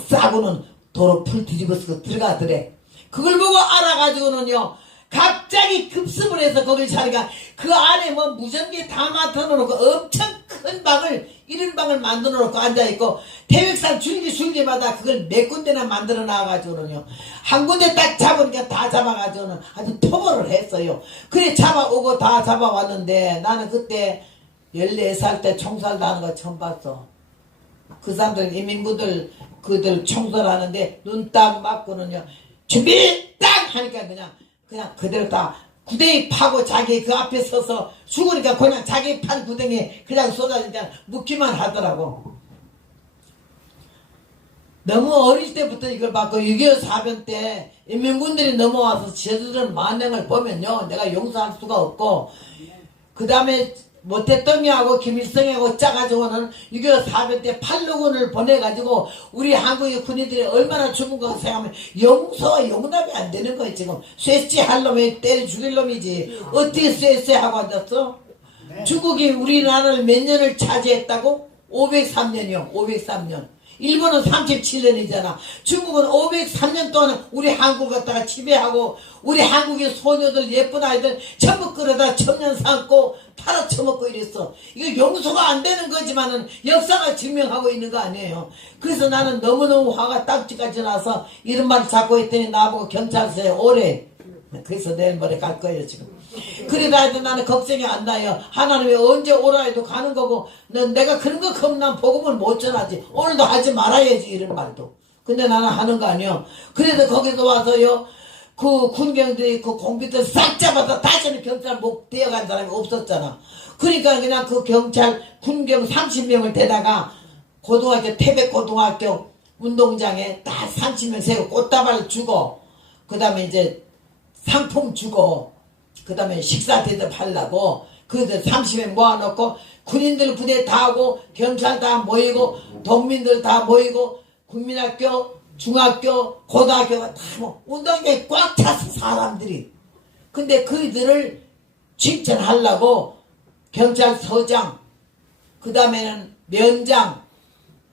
싸고는 도로 풀 뒤집어서 들어가더래. 그걸 보고 알아가지고는요 갑자기 급습을 해서 거길 자리가 그 안에 뭐 무전기 다 맡아놓고 엄청 큰 방을 이런 방을 만들어 놓고 앉아있고 태백산 줄기마다 그걸 몇 군데나 만들어 놔가지고는요 한 군데 딱 잡으니까 다 잡아가지고는 아주 토벌을 했어요. 그래 잡아오고 다 잡아왔는데 나는 그때 14살 때 총살도 하는 거 처음 봤어. 그 사람들 인민부들 그들 총살 하는데 눈 딱 맞고는요 준비 딱 하니까 그냥 그대로 다 구덩이 파고 자기 그 앞에 서서 죽으니까 그냥 자기 팔 구덩이에 그냥 쏟아지니까 묻기만 하더라고. 너무 어릴 때부터 이걸 봤고 6.25 사변 때 인민군들이 넘어와서 저지른 만행을 보면요 내가 용서할 수가 없고 그 다음에 모태똥이하고 김일성하고 짜가지고는 6.25 사변 때 8로군을 보내가지고 우리 한국의 군인들이 얼마나 죽은 거 생각하면 용서와 용납이 안 되는 거예요. 지금 쇠찌할 놈이 때려 죽일 놈이지 어떻게 쇠하고 앉았어? 중국이 우리나라를 몇 년을 차지했다고? 503년이요. 503년. 일본은 37년이잖아. 중국은 503년 동안 우리 한국 갖다가 지배하고 우리 한국의 소녀들 예쁜 아이들 전부 끌어다 청년 삼고 팔아쳐먹고 이랬어. 이거 용서가 안 되는 거지만은 역사가 증명하고 있는 거 아니에요. 그래서 나는 너무너무 화가 딱지까지 나서 이런 말을 자꾸 했더니 나보고 경찰서에 오래. 그래서 내일 모레 갈 거예요 지금. 그러다 해도 나는 걱정이 안 나요. 하나님이 언제 오라 해도 가는 거고 내가 그런 거 겁난 복음을 못 전하지. 오늘도 하지 말아야지 이런 말도. 근데 나는 하는 거 아니요. 그래서 거기서 와서요 그 군경들이 그 공비들 싹 잡아서 다시는 경찰 못 되어간 사람이 없었잖아. 그러니까 그냥 그 경찰 군경 30명을 대다가 고등학교 태백고등학교 운동장에 딱 30명 세고 꽃다발 주고 그 다음에 이제 상품 주고 그 다음에 식사 대접하려고 그들 30명 모아놓고 군인들 부대 다 하고 경찰 다 모이고 동민들 다 모이고 국민학교 중학교 고등학교가 다 뭐 운동장에 꽉 찼어 사람들이. 근데 그들을 칭찬하려고 경찰서장 그 다음에는 면장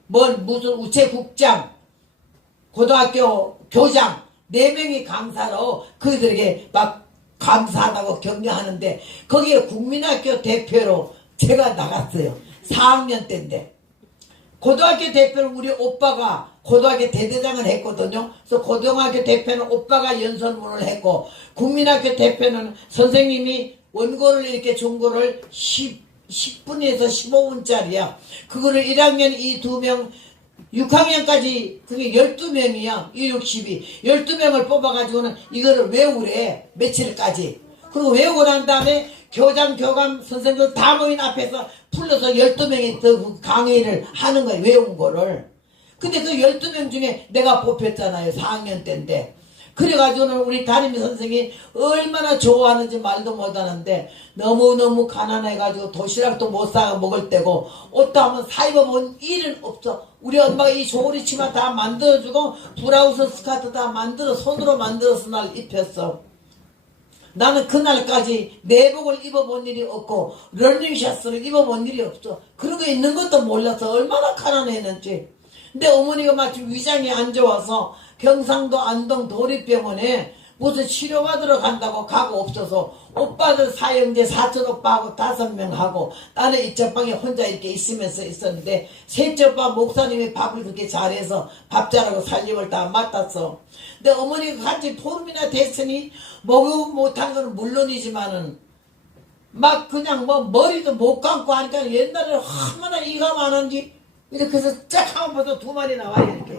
무슨 우체국장 고등학교 교장 4명이 강사로 그들에게 막 감사하다고 격려하는데 거기에 국민학교 대표로 제가 나갔어요. 4학년 때인데 고등학교 대표는 우리 오빠가 고등학교 대대장을 했거든요. 그래서 고등학교 대표는 오빠가 연설문을 했고 국민학교 대표는 선생님이 원고를 이렇게 준 거를 10분에서 15분짜리야. 그거를 1학년 이 2명 6학년까지 그게 12명이야. 1, 60이 12명을 뽑아가지고는 이거를 외우래. 며칠까지. 그리고 외우고 난 다음에 교장 교감 선생님들 다 모인 앞에서 불러서 12명이 더 강의를 하는 거예요. 외운 거를. 근데 그 12명 중에 내가 뽑혔잖아요. 4학년 때인데. 그래가지고는 우리 담임 선생이 얼마나 좋아하는지 말도 못하는데 너무너무 가난해가지고 도시락도 못 사 먹을 때고 옷도 한번 사 입어본 일은 없어. 우리 엄마가 이 조거리 치마 다 만들어주고 브라우스 스커트 다 만들어 손으로 만들어서 날 입혔어. 나는 그날까지 내복을 입어본 일이 없고 러닝셔츠를 입어본 일이 없어. 그런 거 있는 것도 몰라서 얼마나 가난했는지. 근데 어머니가 마침 위장이 안 좋아서 경상도 안동 도립병원에 무슨 치료받으러 간다고 가고 없어서 오빠들 사형제 사촌 오빠하고 5명 하고 나는 이쪽방에 혼자 이렇게 있으면서 있었는데 셋째 오빠 목사님이 밥을 그렇게 잘해서 밥 잘하고 살림을 다 맡았어. 근데 어머니가 같이 보름이나 됐으니 목욕 못한 건 물론이지만은 막 그냥 뭐 머리도 못 감고 하니까 옛날에 얼마나 이가 많은지 이렇게 해서 쫙 하면 벌써 2마리 나와요 이렇게.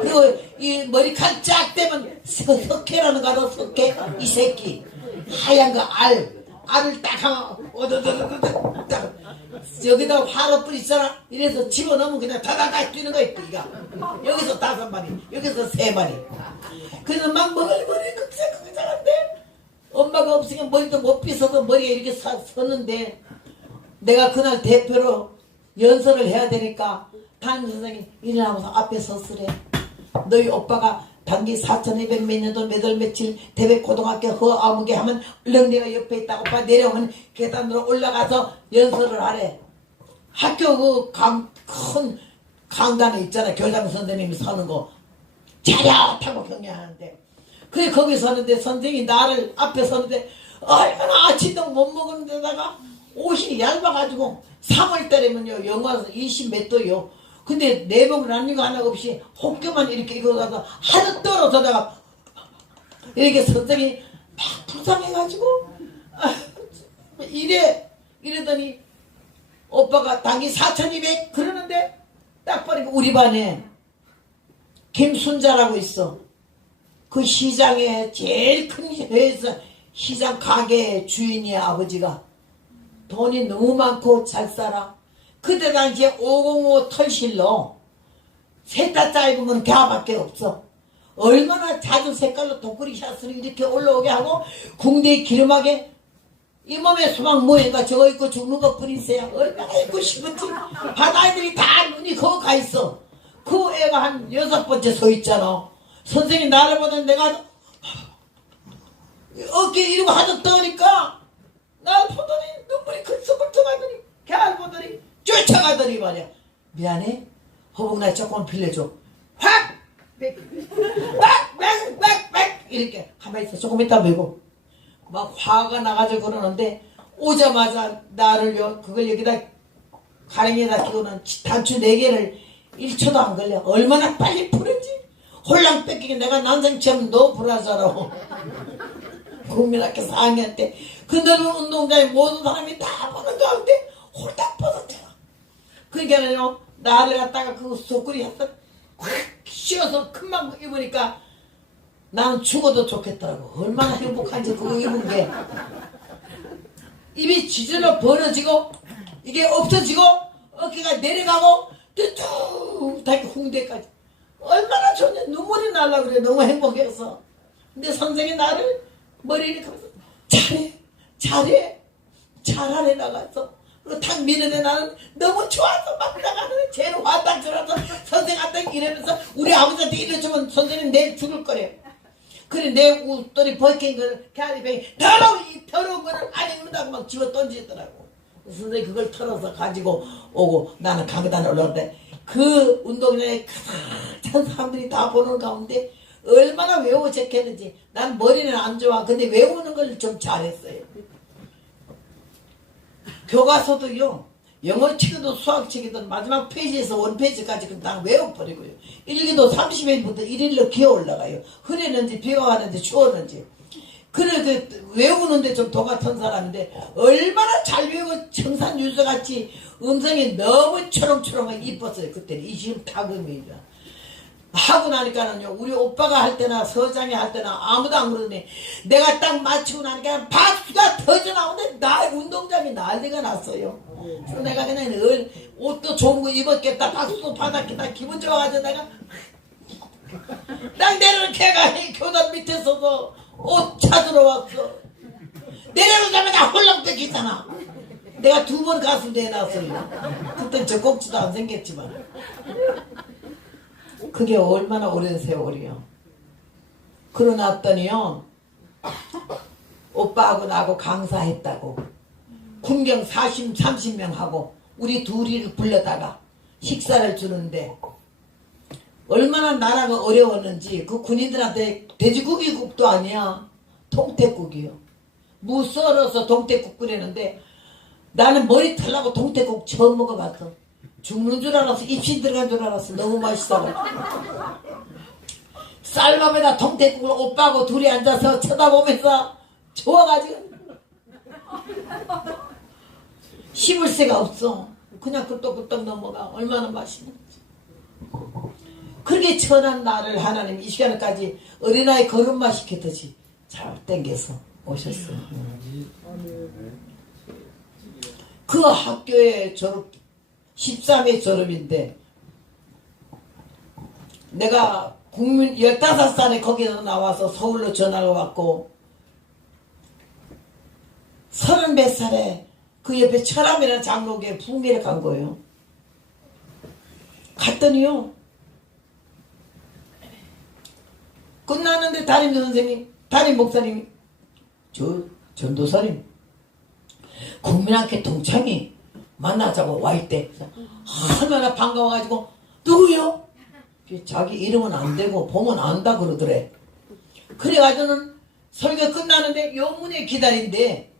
그리고 이 머리칼 쫙 대면 석회라는 거 알아? 석회? 이 새끼 하얀 거 알을 딱 하면 오도도도도 딱 여기다 화로 뿌리 있잖아. 이래서 집어넣으면 그냥 다다다 뛰는 거야 이가. 여기서 5마리 여기서 3마리. 그래서 막 머리 그렇게 엄마가 없으니까 머리도 못 빗어서 머리에 이렇게 섰는데 내가 그날 대표로 연설을 해야 되니까 담임 선생님이 일어나면서 앞에 섰으래. 너희 오빠가 단기 4,200 몇 년도 몇 월 며칠 태백고등학교 아무개 하면 얼른 내가 옆에 있다. 오빠 내려오면 계단으로 올라가서 연설을 하래. 학교 그 큰 강단에 있잖아. 교장 선생님이 서는 거 차렷하고 경례하는데 그래 거기 서는데 선생님이 나를 앞에 서는데 얼마나 아침도 못 먹은 데다가 옷이 얇아가지고 3월달에면요 영하 20 몇 도요. 근데 내복 런닝 하나 없이 혹교만 이렇게 입어서 하루 떨어져다가 이렇게 선생님이 막 불쌍해가지고 이러더니 오빠가 단기 4,200 그러는데 딱 보니까 우리 반에 김순자라고 있어. 그 시장에 제일 큰 회사 시장 가게 주인이야. 아버지가 돈이 너무 많고 잘 살아. 그때 당시에 505 털실로 세타 짧은 건 걔밖에 없어. 얼마나 자주 색깔로 도꾸리 샷을 이렇게 올라오게 하고 궁대에 기름하게 이 몸에 수박 모양가 저거 있고 죽는 것 뿐이세요. 얼마나 있고 싶은지. 바다애들이 다 눈이 거기 가 있어. 그 애가 한 6번째 서 있잖아. 선생님 나를 보던 내가 어깨 이러고 하도 떠니까 나를 보더니 눈물이 글썽글썽하더니 걔를 보더니 쫓아가더니 말이야. 미안해. 허벅나 조금 빌려줘. 확! 막 이렇게 가만히 있어. 조금 있다 밀고 막 화가 나가지고 그러는데 오자마자 나를요 그걸 여기다 가랭이에다 끼우는 단추 4개를 1초도 안 걸려. 얼마나 빨리 풀었지. 홀랑 뺏기게 내가 난생처럼 너 불하자라고 국민학교 4학년 때 그 넓은 운동장에 모든 사람이 다 보는 가운데 홀딱 뻗었잖아. 그러니까요 나를 갖다가 그 소쿠리 했다 확 씌워서 금방 입으니까 나는 죽어도 좋겠더라고. 얼마나 행복한지 그거 입은 게. 입이 지저러 벌어지고 이게 없어지고 어깨가 내려가고 뚝뚝 다시 홍대까지 얼마나 좋냐. 눈물이 날라 그래. 너무 행복해서. 근데 선생이 나를 머리를 감아서 잘해 잘하래 나가서 그리고 탁 미는데 나는 너무 좋아서 막 나가는 쟤는 화딱 들어서 선생한테 이러면서 우리 아버지한테 이러주면 선생님 내일 죽을 거래. 그래 내 웃돌이 벗긴 걸 걔한테 더러운 거를 안 입는다고 막 집어 던지더라고. 선생님 그걸 털어서 가지고 오고 나는 강계단에 올라오는데 그 운동장에 가득한 사람들이 다 보는 가운데 얼마나 외우고 적혔는지. 난 머리는 안 좋아. 근데 외우는 걸 좀 잘했어요. 교과서도요 영어 치기도 수학 치기도 마지막 페이지에서 원페이지까지 그냥 외워버리고요. 일기도 30회부터 1일로 기어 올라가요. 흐리는지 비가 왔는지 추웠는지. 그래 그 외우는데 좀 도 같은 사람인데 얼마나 잘 외우고 청산유서같이 음성이 너무 초롱초롱하게 이뻤어요. 그때는 20타금이죠. 하고 나니까는요 우리 오빠가 할 때나 서장이 할 때나 아무도 안 그러더니 내가 딱 맞추고 나니까 박수가 터져 나오는데 나 운동장이 난리가 났어요. 그래서 내가 그냥 옷도 좋은 거 입었겠다 박수도 받았겠다 기분 좋아가지고 내가 딱 내려는 걔가 교단 밑에서도 옷 찾으러 왔어. 내려오자마자 홀랑 뺏기잖아. 내가 2번 가수 내놨어요. 그땐 젖꼭지도 안 생겼지만. 그게 얼마나 오랜 세월이요. 그러놨더니요 오빠하고 나하고 강사했다고 군경 30명 하고 우리 둘이를 불러다가 식사를 주는데 얼마나 나라가 어려웠는지. 그 군인들한테 돼지고기국도 아니야. 동태국이요. 무 썰어서 동태국 끓이는데 나는 머리 털라고 동태국 처음 먹어봤어. 죽는 줄 알았어. 입신 들어간 줄 알았어. 너무 맛있어. 쌀밥에다 동태국을 오빠하고 둘이 앉아서 쳐다보면서 좋아가지고 씹을 새가 없어. 그냥 끄떡끄떡 넘어가. 얼마나 맛있는지. 그렇게 천한 나를 하나님 이 시간까지 어린아이 걸음마 시켰듯이 잘 땡겨서 오셨어요. 그 학교에 졸업 13회 졸업인데 내가 국민 15살에 거기서 나와서 서울로 전화가 왔고 30몇 살에 그 옆에 철암이라는 장로교에 부흥회를 간 거예요. 갔더니요 끝났는데 담임 목사님이 저 전도사님 국민학교 동창이 만나자고 와 있대. 얼마나 반가워가지고 누구요? 자기 이름은 안 되고 보면 안다 그러더래. 그래가지고는 설교 끝나는데 영문에 기다린대.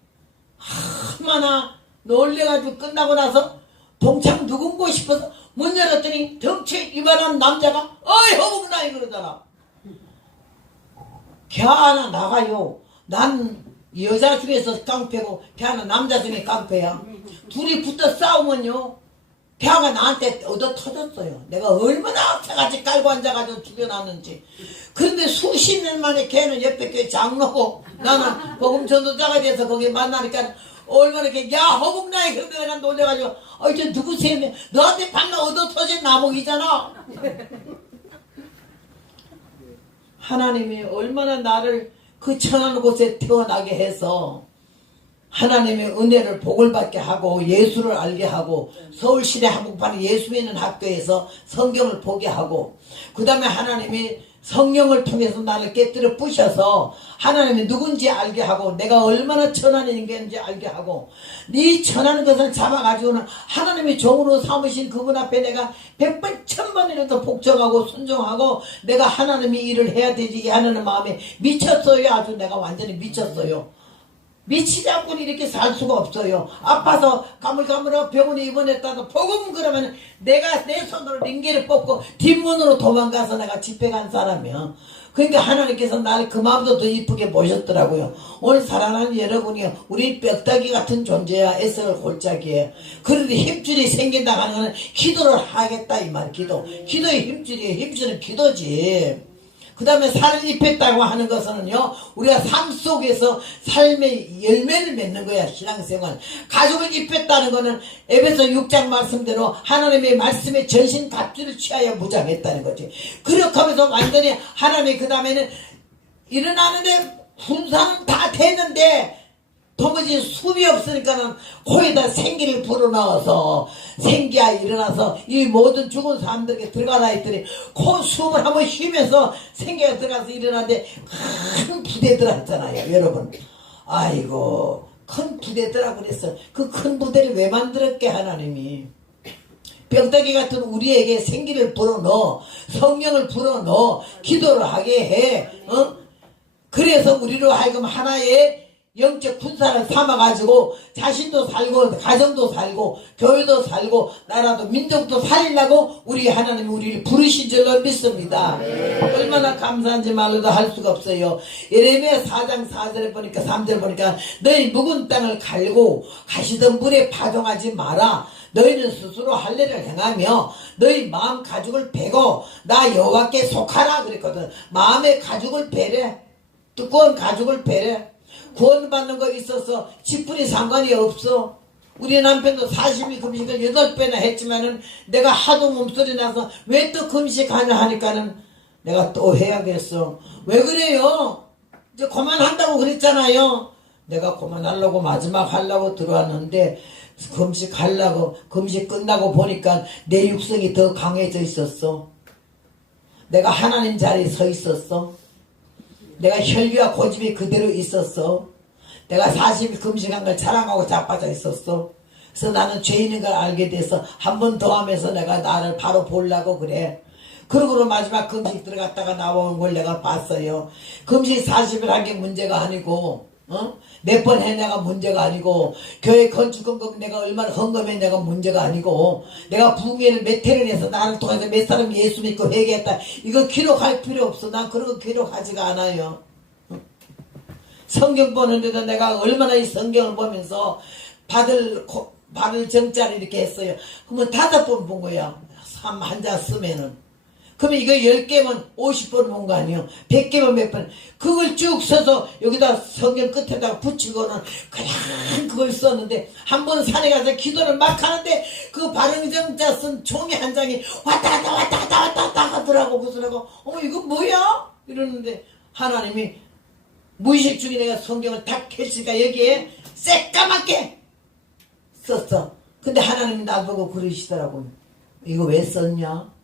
얼마나 놀래가지고 끝나고 나서 동창 누군고 싶어서 문 열었더니 덩치 이만한 남자가 어이 허벅나이 그러잖아. 걔 하나 나가요. 난 여자 중에서 깡패고 걔 하나 남자 중에 깡패야. 둘이 붙어 싸우면요 걔가 나한테 얻어 터졌어요. 내가 얼마나 악착같이 깔고 앉아가지고 죽여놨는지. 그런데 수십 년 만에 걔는 옆에 교회 장로고 나는 복음 전도자가 돼서 거기 만나니까 얼마나 이렇게 야 허벅나이 그런데 내가 놀래가지고 저 누구세요? 너한테 방금 얻어 터진 나목이잖아. 하나님이 얼마나 나를 그 천한 곳에 태어나게 해서 하나님의 은혜를 복을 받게 하고 예수를 알게 하고 서울시내 한복판에 예수 믿는 학교에서 성경을 보게 하고 그 다음에 하나님이 성령을 통해서 나를 깨뜨려 부셔서 하나님이 누군지 알게 하고 내가 얼마나 천한 인간인지 알게 하고 네 천한 것을 잡아가지고는 하나님의 종으로 삼으신 그분 앞에 내가 100번 1000번이라도 복종하고 순종하고 내가 하나님이 일을 해야 되지 하는 마음에 미쳤어요. 아주 내가 완전히 미쳤어요. 미치지 않고는 이렇게 살 수가 없어요. 아파서 가물가물하고 병원에 입원했다가 복음 그러면 내가 내 손으로 링게를 뽑고 뒷문으로 도망가서 내가 집회 간 사람이야. 그러니까 하나님께서 나를 그 마음도 더 이쁘게 모셨더라고요. 오늘 사랑하는 여러분이 우리 뼈다귀 같은 존재야. 애써를 골짜기에. 그런데 힘줄이 생긴다 하는 거는 기도를 하겠다 이 말. 기도의 힘줄이에요. 힘줄은 기도지. 그 다음에 살을 입혔다고 하는 것은요, 우리가 삶 속에서 삶의 열매를 맺는 거야, 신앙생활. 가죽을 입혔다는 거는 에베소 6장 말씀대로 하나님의 말씀에 전신 갑주를 취하여 무장했다는 거지. 그렇게 하면서 완전히 하나님이 그 다음에는 일어나는데 군사는 다 되는데 도무지 숨이 없으니까는 코에다 생기를 불어넣어서 생기야 일어나서 이 모든 죽은 사람들에게 들어가라 했더니 코 숨을 한번 쉬면서 생기가 들어가서 일어나는데 큰 부대들 했잖아요 여러분. 아이고 큰 부대들아 그랬어. 그 큰 부대를 왜 만들었게 하나님이. 뼈다귀 같은 우리에게 생기를 불어넣어 성령을 불어넣어 기도를 하게 해. 그래서 우리로 하여금 하나의 영적 군사를 삼아가지고 자신도 살고 가정도 살고 교회도 살고 나라도 민족도 살리려고 우리 하나님이 우리를 부르신 줄로 믿습니다. 얼마나 감사한지 말로도 할 수가 없어요. 예레미야 4장 4절에 보니까 3절 보니까 너희 묵은 땅을 갈고 가시던 물에 파종하지 마라. 너희는 스스로 할례를 행하며 너희 마음 가죽을 베고 나 여호와께 속하라 그랬거든. 마음의 가죽을 베래. 두꺼운 가죽을 베래. 구원받는 거 있어서 10분이 상관이 없어. 우리 남편도 40일 금식을 8배나 했지만은 내가 하도 몸소리 나서 왜 또 금식하냐 하니까는 내가 또 해야겠어. 왜 그래요? 이제 그만한다고 그랬잖아요. 내가 그만하려고 마지막 하려고 들어왔는데 금식하려고 금식 끝나고 보니까 내 육성이 더 강해져 있었어. 내가 하나님 자리에 서 있었어. 내가 혈기와 고집이 그대로 있었어. 내가 40일 금식한 걸 자랑하고 자빠져 있었어. 그래서 나는 죄인인 걸 알게 돼서 한 번 더 하면서 내가 나를 바로 보려고 그래. 그러고 마지막 금식 들어갔다가 나온 걸 내가 봤어요. 금식 40일 한 게 문제가 아니고 몇 번 해 내가 문제가 아니고 교회 건축금 내가 얼마나 헌금해 내가 문제가 아니고 내가 부흥회를 몇 회를 해서 나를 통해서 몇 사람 예수 믿고 회개했다 이거 기록할 필요 없어. 난 그런 거 기록하지가 않아요. 성경 보는데도 내가 얼마나 이 성경을 보면서 받을 정자를 이렇게 했어요. 그러면 5번 본 거야. 삶 한자 쓰면은. 그러면 이거 10개면 50번 본 거 아니에요. 100개면 몇 번. 그걸 쭉 써서 여기다 성경 끝에다가 붙이고는 그냥 그걸 썼는데 한 번 산에 가서 기도를 막 하는데 그 발음정자 쓴 종이 한 장이 왔다 갔다 하더라고. 그러더라고. 어머 이거 뭐야? 이러는데 하나님이 무의식 중에 내가 성경을 딱 펼치니까 여기에 새까맣게 썼어. 근데 하나님이 나보고 그러시더라고. 이거 왜 썼냐?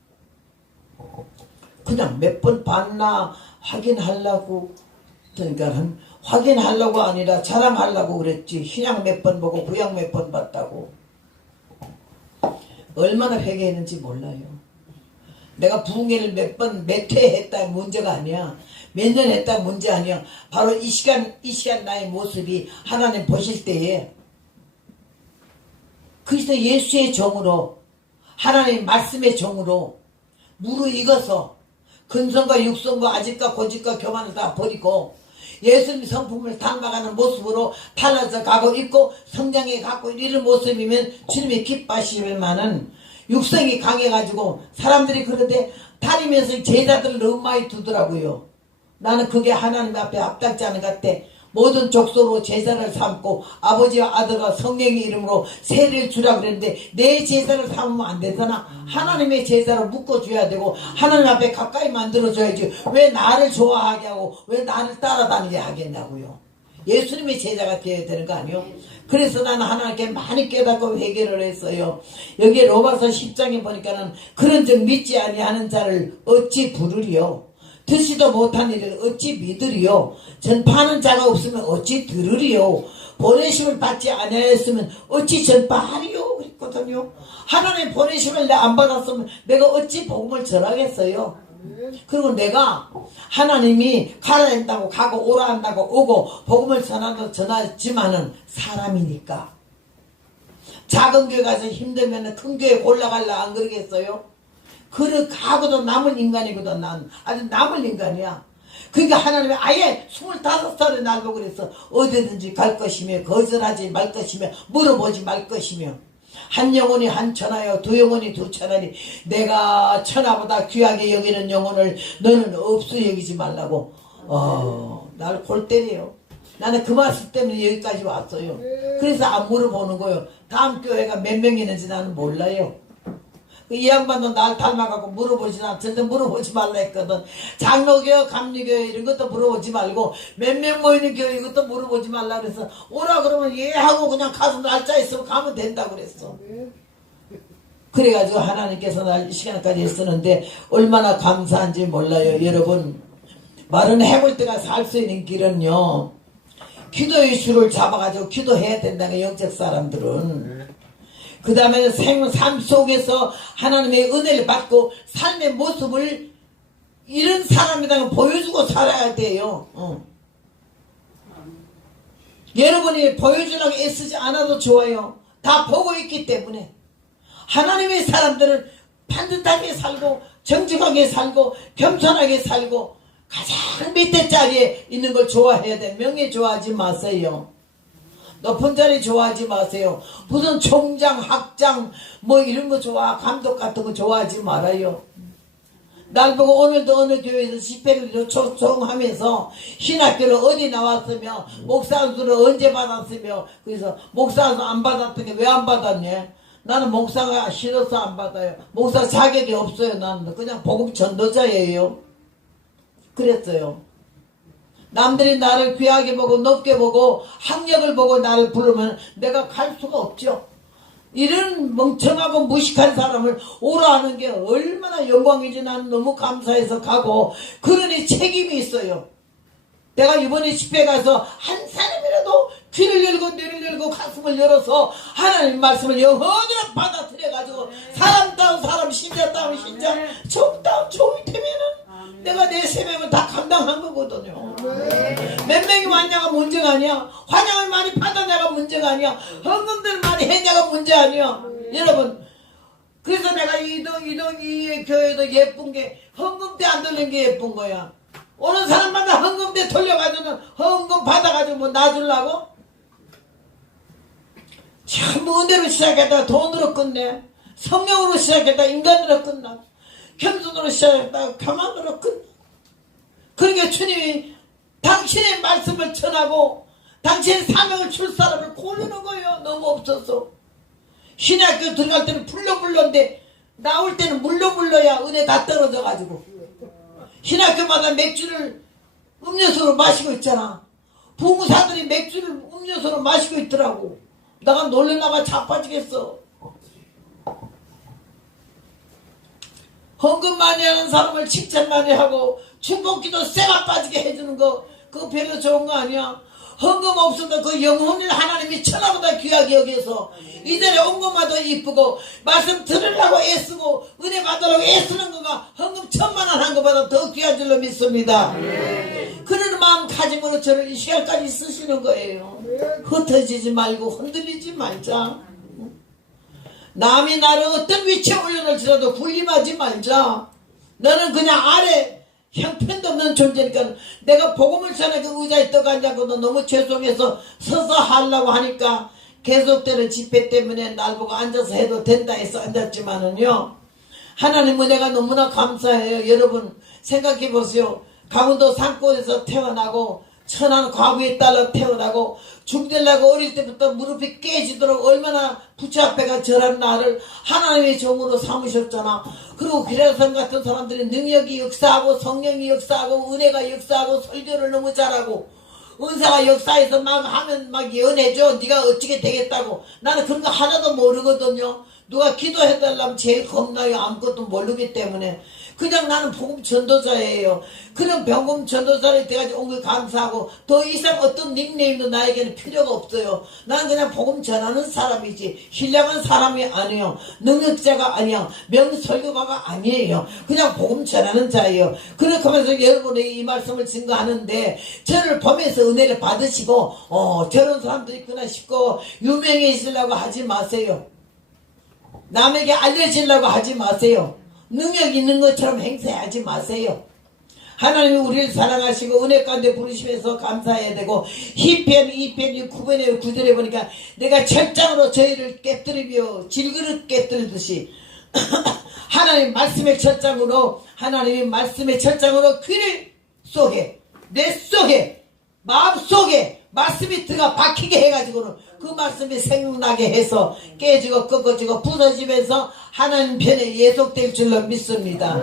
그냥 몇 번 봤나 확인하려고. 그러니까 확인하려고 아니라 자랑하려고 그랬지. 신약 몇 번 보고 구약 몇 번 봤다고. 얼마나 회개했는지 몰라요. 내가 부흥회를 몇 회 했다 문제가 아니야. 몇 년 했다 문제 아니야. 바로 이 시간 나의 모습이 하나님 보실 때에 그리스도 예수의 종으로 하나님 말씀의 종으로 무르익어서 근성과 육성과 아집과 고집과 교만을 다 버리고 예수님 성품을 닮아가는 모습으로 달라져 가고 있고 성장해 가고 이런 모습이면 주님이 기뻐하실 만한 육성이 강해가지고 사람들이 그런데 다니면서 제자들을 너무 많이 두더라고요. 나는 그게 하나님 앞에 합당치 않은 것 같아. 모든 족속으로 제자를 삼고 아버지와 아들과 성령의 이름으로 세례를 주라 그랬는데 내 제자를 삼으면 안 되잖아. 하나님의 제자로 묶어줘야 되고 하나님 앞에 가까이 만들어줘야지. 왜 나를 좋아하게 하고 왜 나를 따라다니게 하겠냐고요. 예수님의 제자가 되어야 되는 거 아니요? 그래서 나는 하나님께 많이 깨닫고 회개를 했어요. 여기 로마서 10장에 보니까는 그런 즉 믿지 아니하는 자를 어찌 부르리요? 듣지도 못한 일을 어찌 믿으리요? 전파하는 자가 없으면 어찌 들으리요? 보내심을 받지 아니하였으면 어찌 전파하리요? 그랬거든요. 하나님 보내심을 내가 안 받았으면 내가 어찌 복음을 전하겠어요? 그리고 내가 하나님이 가라 한다고 가고 오라 한다고 오고 복음을 전하지만은 사람이니까 작은 교회 가서 힘들면 큰 교회 올라갈라 안 그러겠어요? 가고도 남을 인간이거든. 난 아주 남을 인간이야. 그러니까 하나님이 아예 25살에 날 보고 그랬어. 어디든지 갈 것이며 거절하지 말 것이며 물어보지 말 것이며 한 영혼이 한 천하요 두 영혼이 두 천하니 내가 천하보다 귀하게 여기는 영혼을 너는 없어 여기지 말라고 날 골 때려요. 나는 그 말씀 때문에 여기까지 왔어요. 그래서 안 물어보는 거예요. 다음 교회가 몇 명 있는지 나는 몰라요. 이 양반도 날 닮아가고 물어보지 않던데 물어보지 말라 했거든. 장로교, 감리교 이런 것도 물어보지 말고 몇 명 모이는 교회 이것도 물어보지 말라 그래서 오라 그러면 예 하고 그냥 가서 날짜 있으면 가면 된다고 그랬어. 그래가지고 하나님께서 날 이 시간까지 쓰는데 얼마나 감사한지 몰라요. 여러분 말은 해볼 때가 살 수 있는 길은요. 기도의 수를 잡아가지고 기도해야 된다는 영적 사람들은. 그 다음에 삶 속에서 하나님의 은혜를 받고 삶의 모습을 이런 사람이라고 보여주고 살아야 돼요. 여러분이 보여주려고 애쓰지 않아도 좋아요. 다 보고 있기 때문에. 하나님의 사람들은 반듯하게 살고 정직하게 살고 겸손하게 살고 가장 밑에 자리에 있는 걸 좋아해야 돼. 명예 좋아하지 마세요. 높은 자리 좋아하지 마세요. 무슨 총장, 학장 뭐 이런 거 좋아 감독 같은 거 좋아하지 말아요. 날 보고 오늘도 어느 교회에서 집회를 초청하면서 신학교를 어디 나왔으며 목사수를 언제 받았으며 그래서 목사수 안 받았던 게 왜 안 받았냐. 나는 목사가 싫어서 안 받아요. 목사 자격이 없어요. 나는 그냥 복음 전도자예요. 그랬어요. 남들이 나를 귀하게 보고 높게 보고 학력을 보고 나를 부르면 내가 갈 수가 없죠. 이런 멍청하고 무식한 사람을 오라 하는 게 얼마나 영광이지. 나는 너무 감사해서 가고 그러니 책임이 있어요. 내가 이번에 집회 가서 한 사람이라도 귀를 열고 뇌를 열고 가슴을 열어서 하나님 말씀을 영원으로 받아들여가지고 사람다운 사람 신자다운 신자 종다운 종이 되면은 내가 내 생명을 다 감당한 거거든요. 몇 명이 왔냐가 문제가 아니야. 환영을 많이 받아내가 문제가 아니야. 헌금들 많이 했냐가 문제 아니야. 여러분 그래서 내가 이 교회도 예쁜 게 헌금 때 안 돌린 게 예쁜 거야. 오는 사람마다 헌금 때 돌려가지고는 헌금 받아가지고 뭐 놔주려고? 참 은혜로 시작했다가 돈으로 끝내. 성령으로 시작했다가 인간으로 끝나. 겸손으로 시작했다가 교만으로 끝나. 그러니까 주님이 당신의 말씀을 전하고 당신의 사명을 줄 사람을 고르는 거예요. 너무 없어서. 신학교 들어갈 때는 불러인데 나올 때는 물러야 은혜 다 떨어져가지고 신학교마다 맥주를 음료수로 마시고 있잖아. 부무사들이 맥주를 음료수로 마시고 있더라고. 내가 놀래나가 자빠지겠어. 헌금 많이 하는 사람을 칭찬 많이 하고 축복기도 쇠가 빠지게 해주는 거 그거 별로 좋은 거 아니야. 헌금 없어도 그 영혼을 하나님이 천하보다 귀하게 여기서 이들의 온 것마다 이쁘고 말씀 들으려고 애쓰고 은혜 받으려고 애쓰는 거가 헌금 1000만 원 한 것보다 더 귀한 줄로 믿습니다. 그런 마음가짐으로 저를 이 시간까지 쓰시는 거예요. 흩어지지 말고 흔들리지 말자. 남이 나를 어떤 위치에 올려놓을지라도 군림하지 말자. 너는 그냥 아래 형편도 없는 존재니까 내가 복음을 전해 그 의자에 떠 앉았거든. 너무 죄송해서 서서 하려고 하니까 계속되는 집회 때문에 날 보고 앉아서 해도 된다 해서 앉았지만은요. 하나님 은혜가 너무나 감사해요. 여러분 생각해 보세요. 강원도 산골에서 태어나고 천안 과부의 딸로 태어나고 죽되려고 어릴 때부터 무릎이 깨지도록 얼마나 부처앞에가 절한 나를 하나님의 종으로 삼으셨잖아. 그리고 기라성 같은 사람들이 능력이 역사하고 성령이 역사하고 은혜가 역사하고 설교를 너무 잘하고 은사가 역사에서 막 하면 막 예언해줘. 네가 어떻게 되겠다고. 나는 그런 거 하나도 모르거든요. 누가 기도해달라면 제일 겁나요. 아무것도 모르기 때문에. 그냥 나는 복음 전도자예요. 그런 복음 전도자를 돼가지고 온 걸 감사하고 더 이상 어떤 닉네임도 나에게는 필요가 없어요. 나는 그냥 복음 전하는 사람이지 신령한 사람이 아니에요. 능력자가 아니야. 명설교가가 아니에요. 그냥 복음 전하는 자예요. 그렇게 하면서 여러분에게 이 말씀을 증거하는데 저를 보면서 은혜를 받으시고 저런 사람도 있구나 싶고 유명해지려고 하지 마세요. 남에게 알려지려고 하지 마세요. 능력 있는 것처럼 행세하지 마세요. 하나님이 우리를 사랑하시고 은혜 가운데 부르시면서 감사해야 되고 히편 2편 9편에 9절에 보니까 내가 철장으로 저희를 깨뜨리며 질그릇 깨뜨리듯이 하나님 말씀의 철장으로 하나님의 말씀의 철장으로 귀를 속에 내 속에 마음속에 말씀이 들어가 박히게 해가지고는 그 말씀이 생각나게 해서 깨지고 꺾어지고 부서지면서 하나님 편에 예속될 줄로 믿습니다.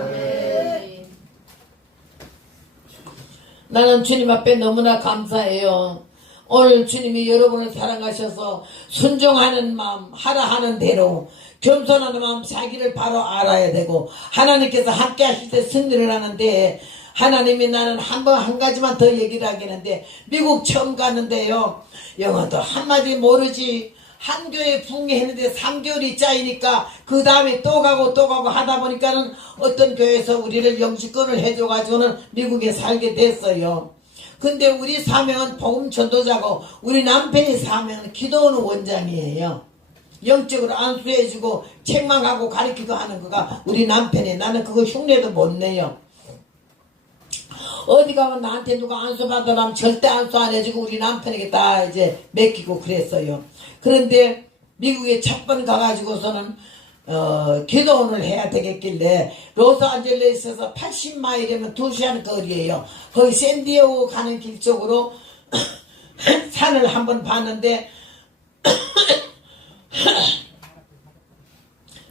나는 주님 앞에 너무나 감사해요. 오늘 주님이 여러분을 사랑하셔서 순종하는 마음 하라 하는 대로 겸손하는 마음 자기를 바로 알아야 되고 하나님께서 함께 하실 때 승리를 하는데 하나님이 나는 한 가지만 더 얘기를 하겠는데 미국 처음 가는데요. 영어도 한마디 모르지. 한 교회 붕괴했는데 3개월이 짜이니까 그 다음에 또 가고 하다 보니까는 어떤 교회에서 우리를 영주권을 해줘가지고는 미국에 살게 됐어요. 근데 우리 사명은 복음 전도자고 우리 남편의 사명은 기도하는 원장이에요. 영적으로 안수해주고 책망하고 가르치고 하는 거가 우리 남편이 나는 그거 흉내도 못 내요. 어디 가면 나한테 누가 안수 받으라면 절대 안수 안 해주고 우리 남편에게 다 이제 맡기고 그랬어요. 그런데 미국에 첫 번 가가지고서는 기도원을 해야 되겠길래 로스안젤레스에서 80마일이면 2시간 거리예요. 거기 샌디에고 가는 길 쪽으로 산을 한번 봤는데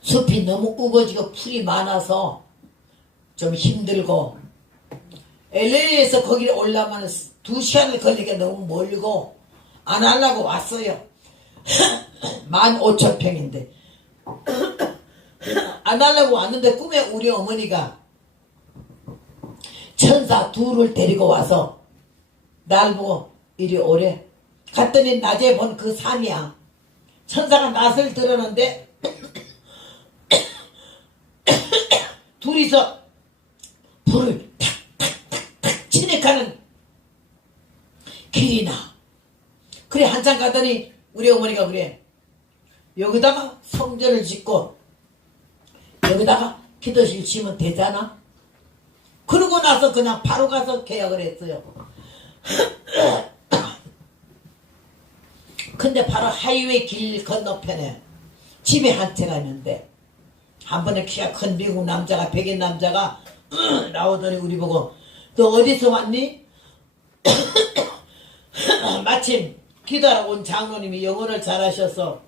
숲이 너무 우거지고 풀이 많아서 좀 힘들고 LA에서 거기를 올라가면 2시간을 걸리게 너무 멀고 안 하려고 왔어요. 15,000평인데 안 하려고 왔는데 꿈에 우리 어머니가 천사 둘을 데리고 와서 날 보고 이리 오래. 갔더니 낮에 본 그 산이야. 천사가 낯을 들었는데 둘이서 불을 탁탁탁탁 진액하는 길이 나. 그래 한참 가더니 우리 어머니가 그래. 여기다가 성전을 짓고 여기다가 기도실 지으면 되잖아. 그러고 나서 그냥 바로 가서 계약을 했어요. 근데 바로 하이웨이 길 건너편에 집에 한 채가 있는데 한 번에 키가 큰 미국 남자가 백인 남자가 나오더니 우리 보고 너 어디서 왔니? 마침 기도하러 온 장로님이 영어를 잘하셔서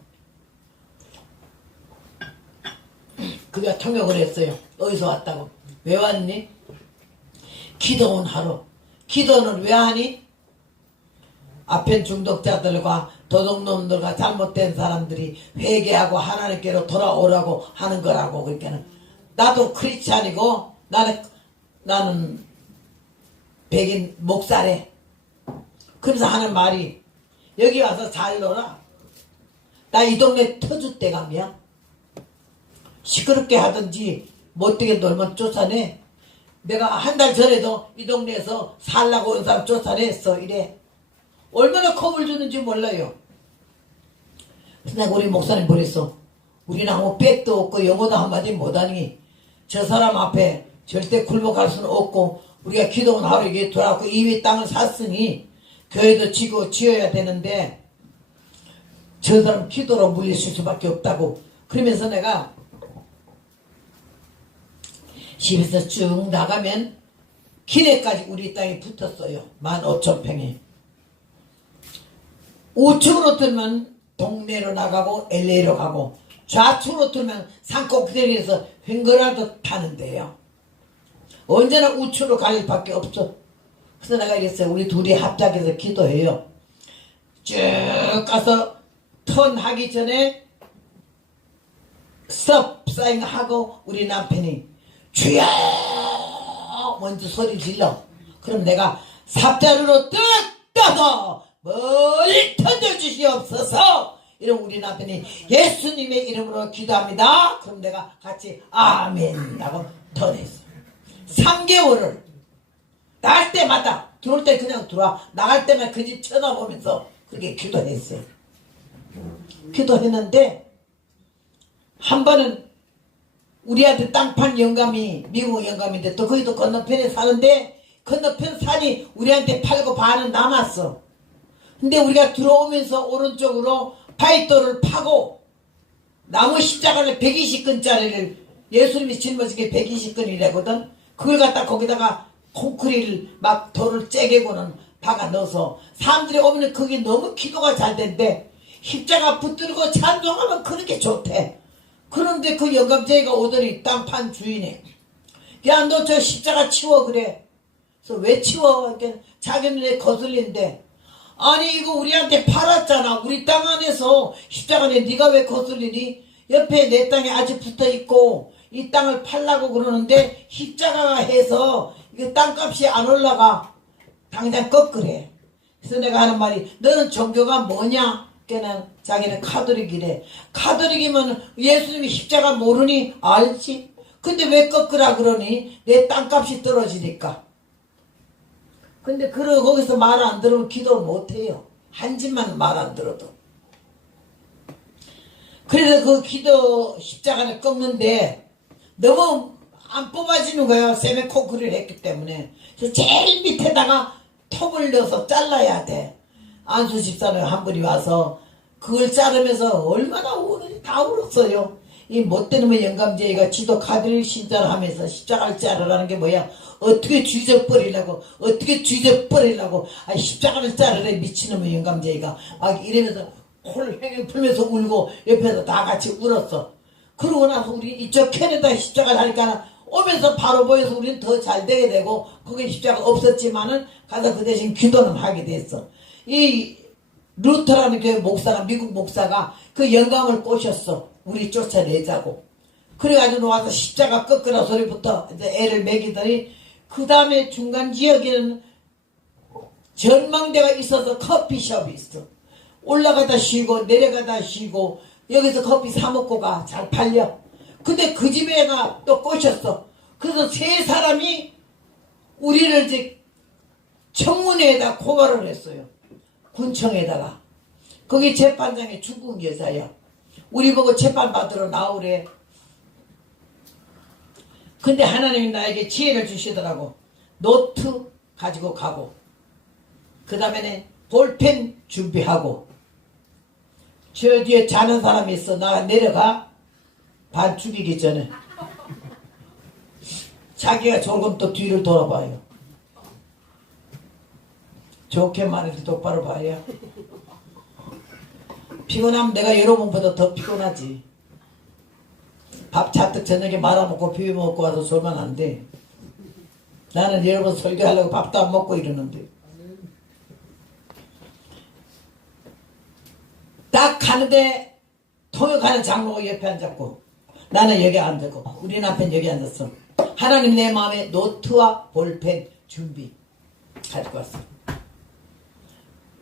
그가 통역을 했어요. 어디서 왔다고. 왜 왔니? 기도원 하러. 기도는 왜 하니? 아편 중독자들과 도둑놈들과 잘못된 사람들이 회개하고 하나님께로 돌아오라고 하는 거라고. 그러니까는 나도 크리스찬이고 나는 백인 목사래. 그래서 하는 말이 여기 와서 잘 놀아. 나 이 동네 터줏대감이야. 시끄럽게 하든지 못되게 놀면 쫓아내. 내가 한 달 전에도 이 동네에서 살라고 온 사람 쫓아냈어. 이래. 얼마나 겁을 주는지 몰라요. 근데 우리 목사님 그랬어. 우리는 아무 백도 없고 영어도 한마디 못하니 저 사람 앞에 절대 굴복할 수는 없고 우리가 기도는 하루 이게 돌아가고 이위 땅을 샀으니 교회도 지어야 되는데 저 사람 기도로 물리칠 수밖에 없다고. 그러면서 내가 집에서 쭉 나가면 길에까지 우리 땅이 붙었어요. 15,000평이. 우측으로 들면 동네로 나가고 LA로 가고 좌측으로 들면 산꼭대기에서 횡거라도 타는데요. 언제나 우측으로 갈 밖에 없어. 그래서 내가 이랬어요. 우리 둘이 합작해서 기도해요. 쭉 가서 턴 하기 전에 스톱 사인 하고 우리 남편이 주여 먼저 소리 질러. 그럼 내가 삽자루로 뜩 떠서 멀리 던져주시옵소서. 이러면 우리 남편이 예수님의 이름으로 기도합니다. 그럼 내가 같이 아멘 하고 턴했어. 3개월을 나갈 때마다 들어올 때 그냥 들어와 나갈 때만 그 집 쳐다보면서 그렇게 기도했어요. 기도했는데 한 번은 우리한테 땅판 영감이 미국 영감인데 또 거기도 건너편에 사는데 건너편 산이 우리한테 팔고 반은 남았어. 근데 우리가 들어오면서 오른쪽으로 파이도를 파고 나무 십자가를 120근짜리를 예수님이 짊어진 게 120근이라거든. 그걸 갖다 거기다가 콘크리트를 막 돌을 째개고는 박아 넣어서 사람들이 오면 거기 너무 기도가 잘 된대. 십자가 붙들고 찬송하면 그런 게 좋대. 그런데 그 영감쟁이가 오더니 땅판 주인이 야 너 저 십자가 치워 그래. 그래서 왜 치워? 자기네 거슬린대. 아니 이거 우리한테 팔았잖아. 우리 땅 안에서 십자가네 네가 왜 거슬리니? 옆에 내 땅에 아직 붙어있고 이 땅을 팔라고 그러는데 십자가가 해서 이게 땅값이 안 올라가. 당장 꺾으래. 그래서 내가 하는 말이 너는 종교가 뭐냐? 걔는 자기는 카톨릭이래. 카톨릭이면 예수님이 십자가 모르니? 알지. 근데 왜 꺾으라 그러니? 내 땅값이 떨어지니까. 근데 거기서 말 안 들으면 기도를 못해요. 한 집만 말 안 들어도. 그래서 그 기도 십자가를 꺾는데 너무 안 뽑아지는 거예요. 쌤에 콘크리를 했기 때문에. 그래서 제일 밑에다가 톱을 넣어서 잘라야 돼. 안수 집사는 한 분이 와서 그걸 자르면서 얼마나 우는지 다 울었어요. 이 못된 놈의 영감쟁이가 지도 카드를 신자를 하면서 십자가를 자르라는 게 뭐야. 어떻게 뒤져버리려고 어떻게 뒤져버리려고 십자가를 자르래 미친놈의 영감쟁이가 막 이러면서 코를 횡행 풀면서 울고 옆에서 다 같이 울었어. 그러고 나서 우리 이쪽 캐나다 십자가를 하니까 오면서 바로 보여서 우리는 더 잘 되게 되고 거기 십자가 없었지만은 가서 그 대신 기도는 하게 됐어. 이 루터라는 교회 목사가 미국 목사가 그 영감을 꼬셨어. 우리 쫓아내자고. 그래가지고 와서 십자가 꺾으라 소리부터 이제 애를 먹이더니 그 다음에 중간 지역에는 전망대가 있어서 커피숍이 있어. 올라가다 쉬고 내려가다 쉬고 여기서 커피 사 먹고 가. 잘 팔려. 근데 그 집에가 또 꼬셨어. 그래서 세 사람이 우리를 이제 청문회에다 고발을 했어요. 군청에다가. 거기 재판장에 중국 여자야. 우리 보고 재판 받으러 나오래. 근데 하나님이 나에게 지혜를 주시더라고. 노트 가지고 가고 그 다음에는 볼펜 준비하고 저 뒤에 자는 사람이 있어. 나 내려가. 반 죽이기 전에 자기가 조금 또 뒤를 돌아봐요. 좋게 말해도 똑바로 봐요. 피곤하면 내가 여러분보다 더 피곤하지. 밥 잔뜩 저녁에 말아먹고 비벼 먹고 와서 졸면 안 돼. 나는 여러분 설교하려고 밥도 안 먹고 이러는데. 딱 가는데 통역하는 장로가 옆에 앉았고 나는 여기 앉았고 우리 남편 여기 앉았어. 하나님 내 마음에 노트와 볼펜 준비 가지고 왔어.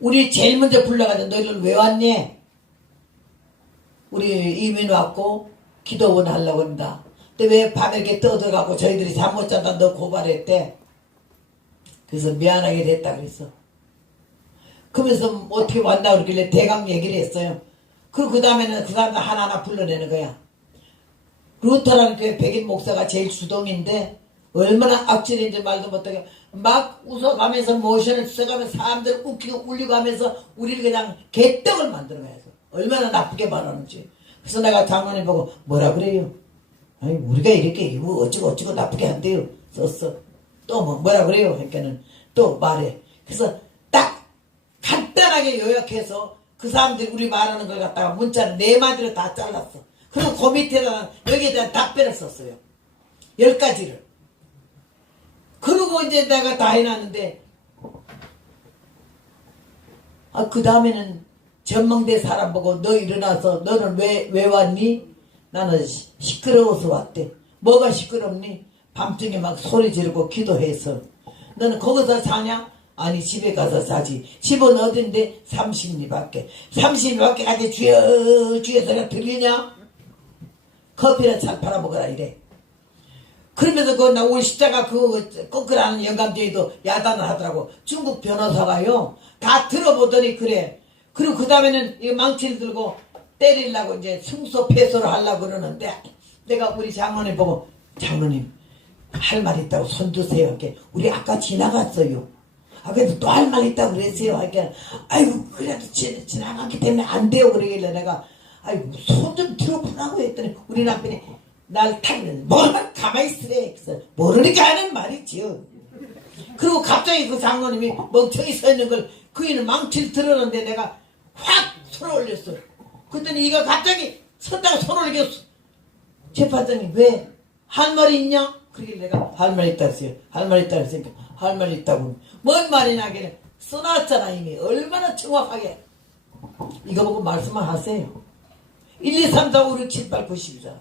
우리 제일 먼저 불러가지고 너희들 왜 왔니? 우리 이민 왔고 기도원 하려고 한다. 근데 왜 밤에 이렇게 떠들어가고 저희들이 잠 못 자다 너 고발했대. 그래서 미안하게 됐다 그랬어. 그러면서 어떻게 왔나 그러길래 대강 얘기를 했어요. 그리고 그 다음에는 그 사람들 하나하나 불러내는 거야. 루터라는 교회 백인 목사가 제일 주동인데 얼마나 악질인지 말도 못하게 막 웃어가면서 모션을 써가면서 사람들 웃기고 울리고 하면서 우리를 그냥 개떡을 만들어가면서 얼마나 나쁘게 말하는지. 그래서 내가 장로님 보고 뭐라 그래요? 아니 우리가 이렇게 이거 어쩌고 나쁘게 한대요. 썼어. 또 뭐라 그래요? 그러니까는 또 말해. 그래서 딱 간단하게 요약해서 그 사람들이 우리 말하는 걸 갖다가 문자를 4마디로 다 잘랐어. 그리고 그 밑에다가 여기에 대한 답변을 썼어요. 10가지를. 그리고 이제 내가 다 해놨는데 그 다음에는 전망대 사람 보고 너 일어나서 너는 왜 왔니? 나는 시끄러워서 왔대. 뭐가 시끄럽니? 밤중에 막 소리 지르고 기도해서. 너는 거기서 자냐? 아니 집에 가서 자지. 집은 어딘데? 30리 밖에. 30리 밖에 가지 주여 소리가 들리냐? 커피를 잘 팔아먹어라 이래. 그러면서 나 우리 십자가 꺾으라는 영감제에도 야단을 하더라고. 중국 변호사가요. 다 들어보더니 그래. 그리고 그 다음에는 이 망치를 들고 때리려고 이제 승소 패소를 하려고 그러는데 내가 우리 장로님 보고 장로님 할 말 있다고 손 드세요. 이렇게 우리 아까 지나갔어요. 그래도 또 할 말 있다고 그랬어요. 이렇게 아이고 그래도 지나갔기 때문에 안 돼요. 그러길래 내가 아이고 손 좀 들어보라고 했더니 우리 남편이 날 타면 뭐만 가만히 있으래. 그래서 모르니까 하는 말이지요. 그리고 갑자기 그 장로님이 멍청이 서 있는 걸 그이는 망치를 들었는데 내가 확 손을 올렸어. 그랬더니 이가 갑자기 선다가 손을 올렸어. 재판장님 왜? 할 말이 있냐? 그러길래 내가 할 말 있다 했어요. 할 말 있다 했으니까 할 말 있다고. 뭔 말이냐 하길래 써놨잖아 이미. 얼마나 정확하게. 이거 보고 말씀만 하세요. 1, 2, 3, 4, 5, 6, 7, 8, 9, 10이잖아.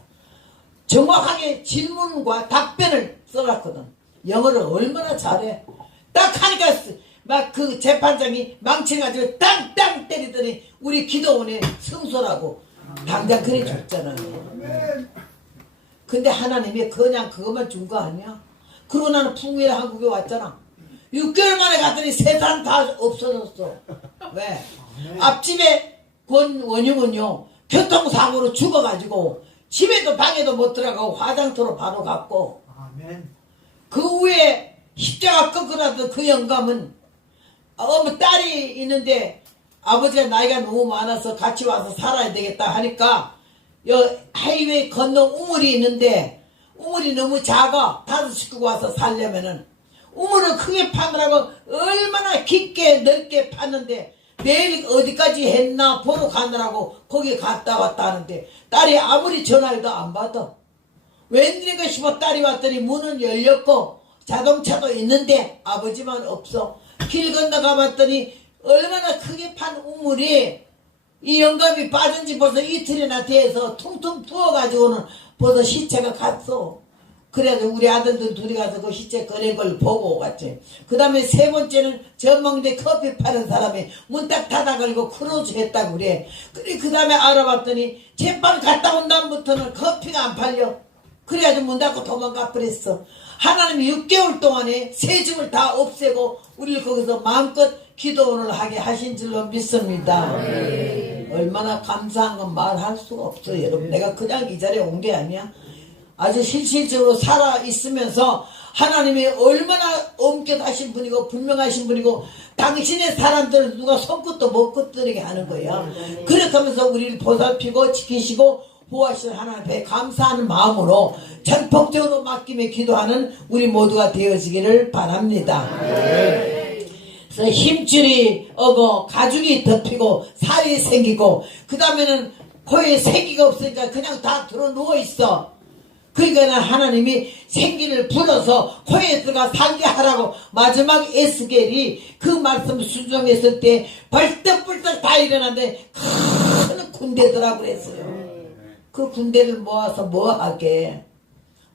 정확하게 질문과 답변을 써놨거든. 영어를 얼마나 잘해. 딱 하니까 막 그 재판장이 망치 가지고 땅땅 때리더니 우리 기도원에 승소라고 당장 그래 줬잖아요. 근데 하나님이 그냥 그것만 준 거 아니야? 그러고 나는 풍미를 한국에 왔잖아. 6개월 만에 갔더니 세 사람 다 없어졌어. 왜? 앞집에 원흉은요 교통사고로 죽어가지고 집에도 방에도 못 들어가고 화장터로 바로 갔고. 그 후에 십자가 꺾으라던 그 영감은 어머 딸이 있는데 아버지가 나이가 너무 많아서 같이 와서 살아야 되겠다 하니까 하이웨이 건너 우물이 있는데 우물이 너무 작아. 5 식구가 와서 살려면은 우물을 크게 파느라고 얼마나 깊게 넓게 팠는데 내일 어디까지 했나 보러 가느라고 거기 갔다 왔다 하는데 딸이 아무리 전화해도 안 받아. 웬일인가 싶어 딸이 왔더니 문은 열렸고 자동차도 있는데 아버지만 없어. 길 건너가 봤더니 얼마나 크게 판 우물이 이 영감이 빠진 지 벌써 이틀이나 돼서 퉁퉁 부어가지고는 벌써 시체가 갔어. 그래서 우리 아들들 둘이 가서 그 시체 꺼낸 걸 보고 갔지. 그 다음에 세 번째는 전망대 커피 파는 사람이 문 딱 닫아 걸고 크로즈 했다고 그래. 그 다음에 알아봤더니 재판 갔다 온 다음부터는 커피가 안 팔려. 그래가지고 문 닫고 도망가 버렸어. 하나님이 6개월 동안에 세 집을 다 없애고 우리를 거기서 마음껏 기도원을 하게 하신 줄로 믿습니다. 얼마나 감사한 건 말할 수가 없어요. 여러분 내가 그냥 이 자리에 온 게 아니야. 아주 실질적으로 살아있으면서 하나님이 얼마나 엄격하신 분이고 분명하신 분이고 당신의 사람들을 누가 손끝도 못 끄뜨리게 하는 거야. 그렇게 하면서 우리를 보살피고 지키시고 보호하시는 하나님 앞에 감사하는 마음으로 전폭적으로 맡기며 기도하는 우리 모두가 되어지기를 바랍니다. 그래서 힘줄이 어고 가죽이 덮이고 살이 생기고 그 다음에는 코에 생기가 없으니까 그냥 다 들어 누워있어. 그러니까 하나님이 생기를 불어서 코에 들어가 살게 하라고 마지막 에스겔이 그 말씀 순종했을 때 벌떡벌떡 다 일어났는데 큰 군대더라고 그랬어요. 그 군대를 모아서 뭐하게.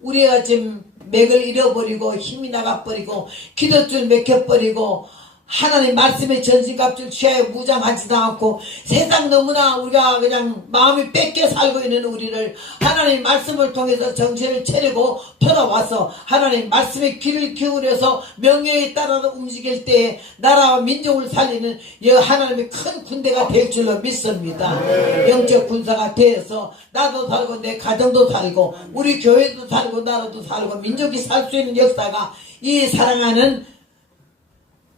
우리가 지금 맥을 잃어버리고 힘이 나가버리고 기도줄 맥혀버리고 하나님 말씀의 전신갑주를 취하여 무장하지도 않고 세상 너무나 우리가 그냥 마음이 뺏겨 살고 있는 우리를 하나님 말씀을 통해서 정신을 차리고 돌아와서 하나님 말씀의 귀를 기울여서 명령에 따라서 움직일 때에 나라와 민족을 살리는 하나님의 큰 군대가 될 줄로 믿습니다. 영적 군사가 되어서 나도 살고 내 가정도 살고 우리 교회도 살고 나라도 살고 민족이 살 수 있는 역사가 이 사랑하는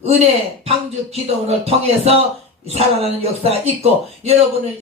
은혜 방주 기도원을 통해서 살아나는 역사가 있고 여러분을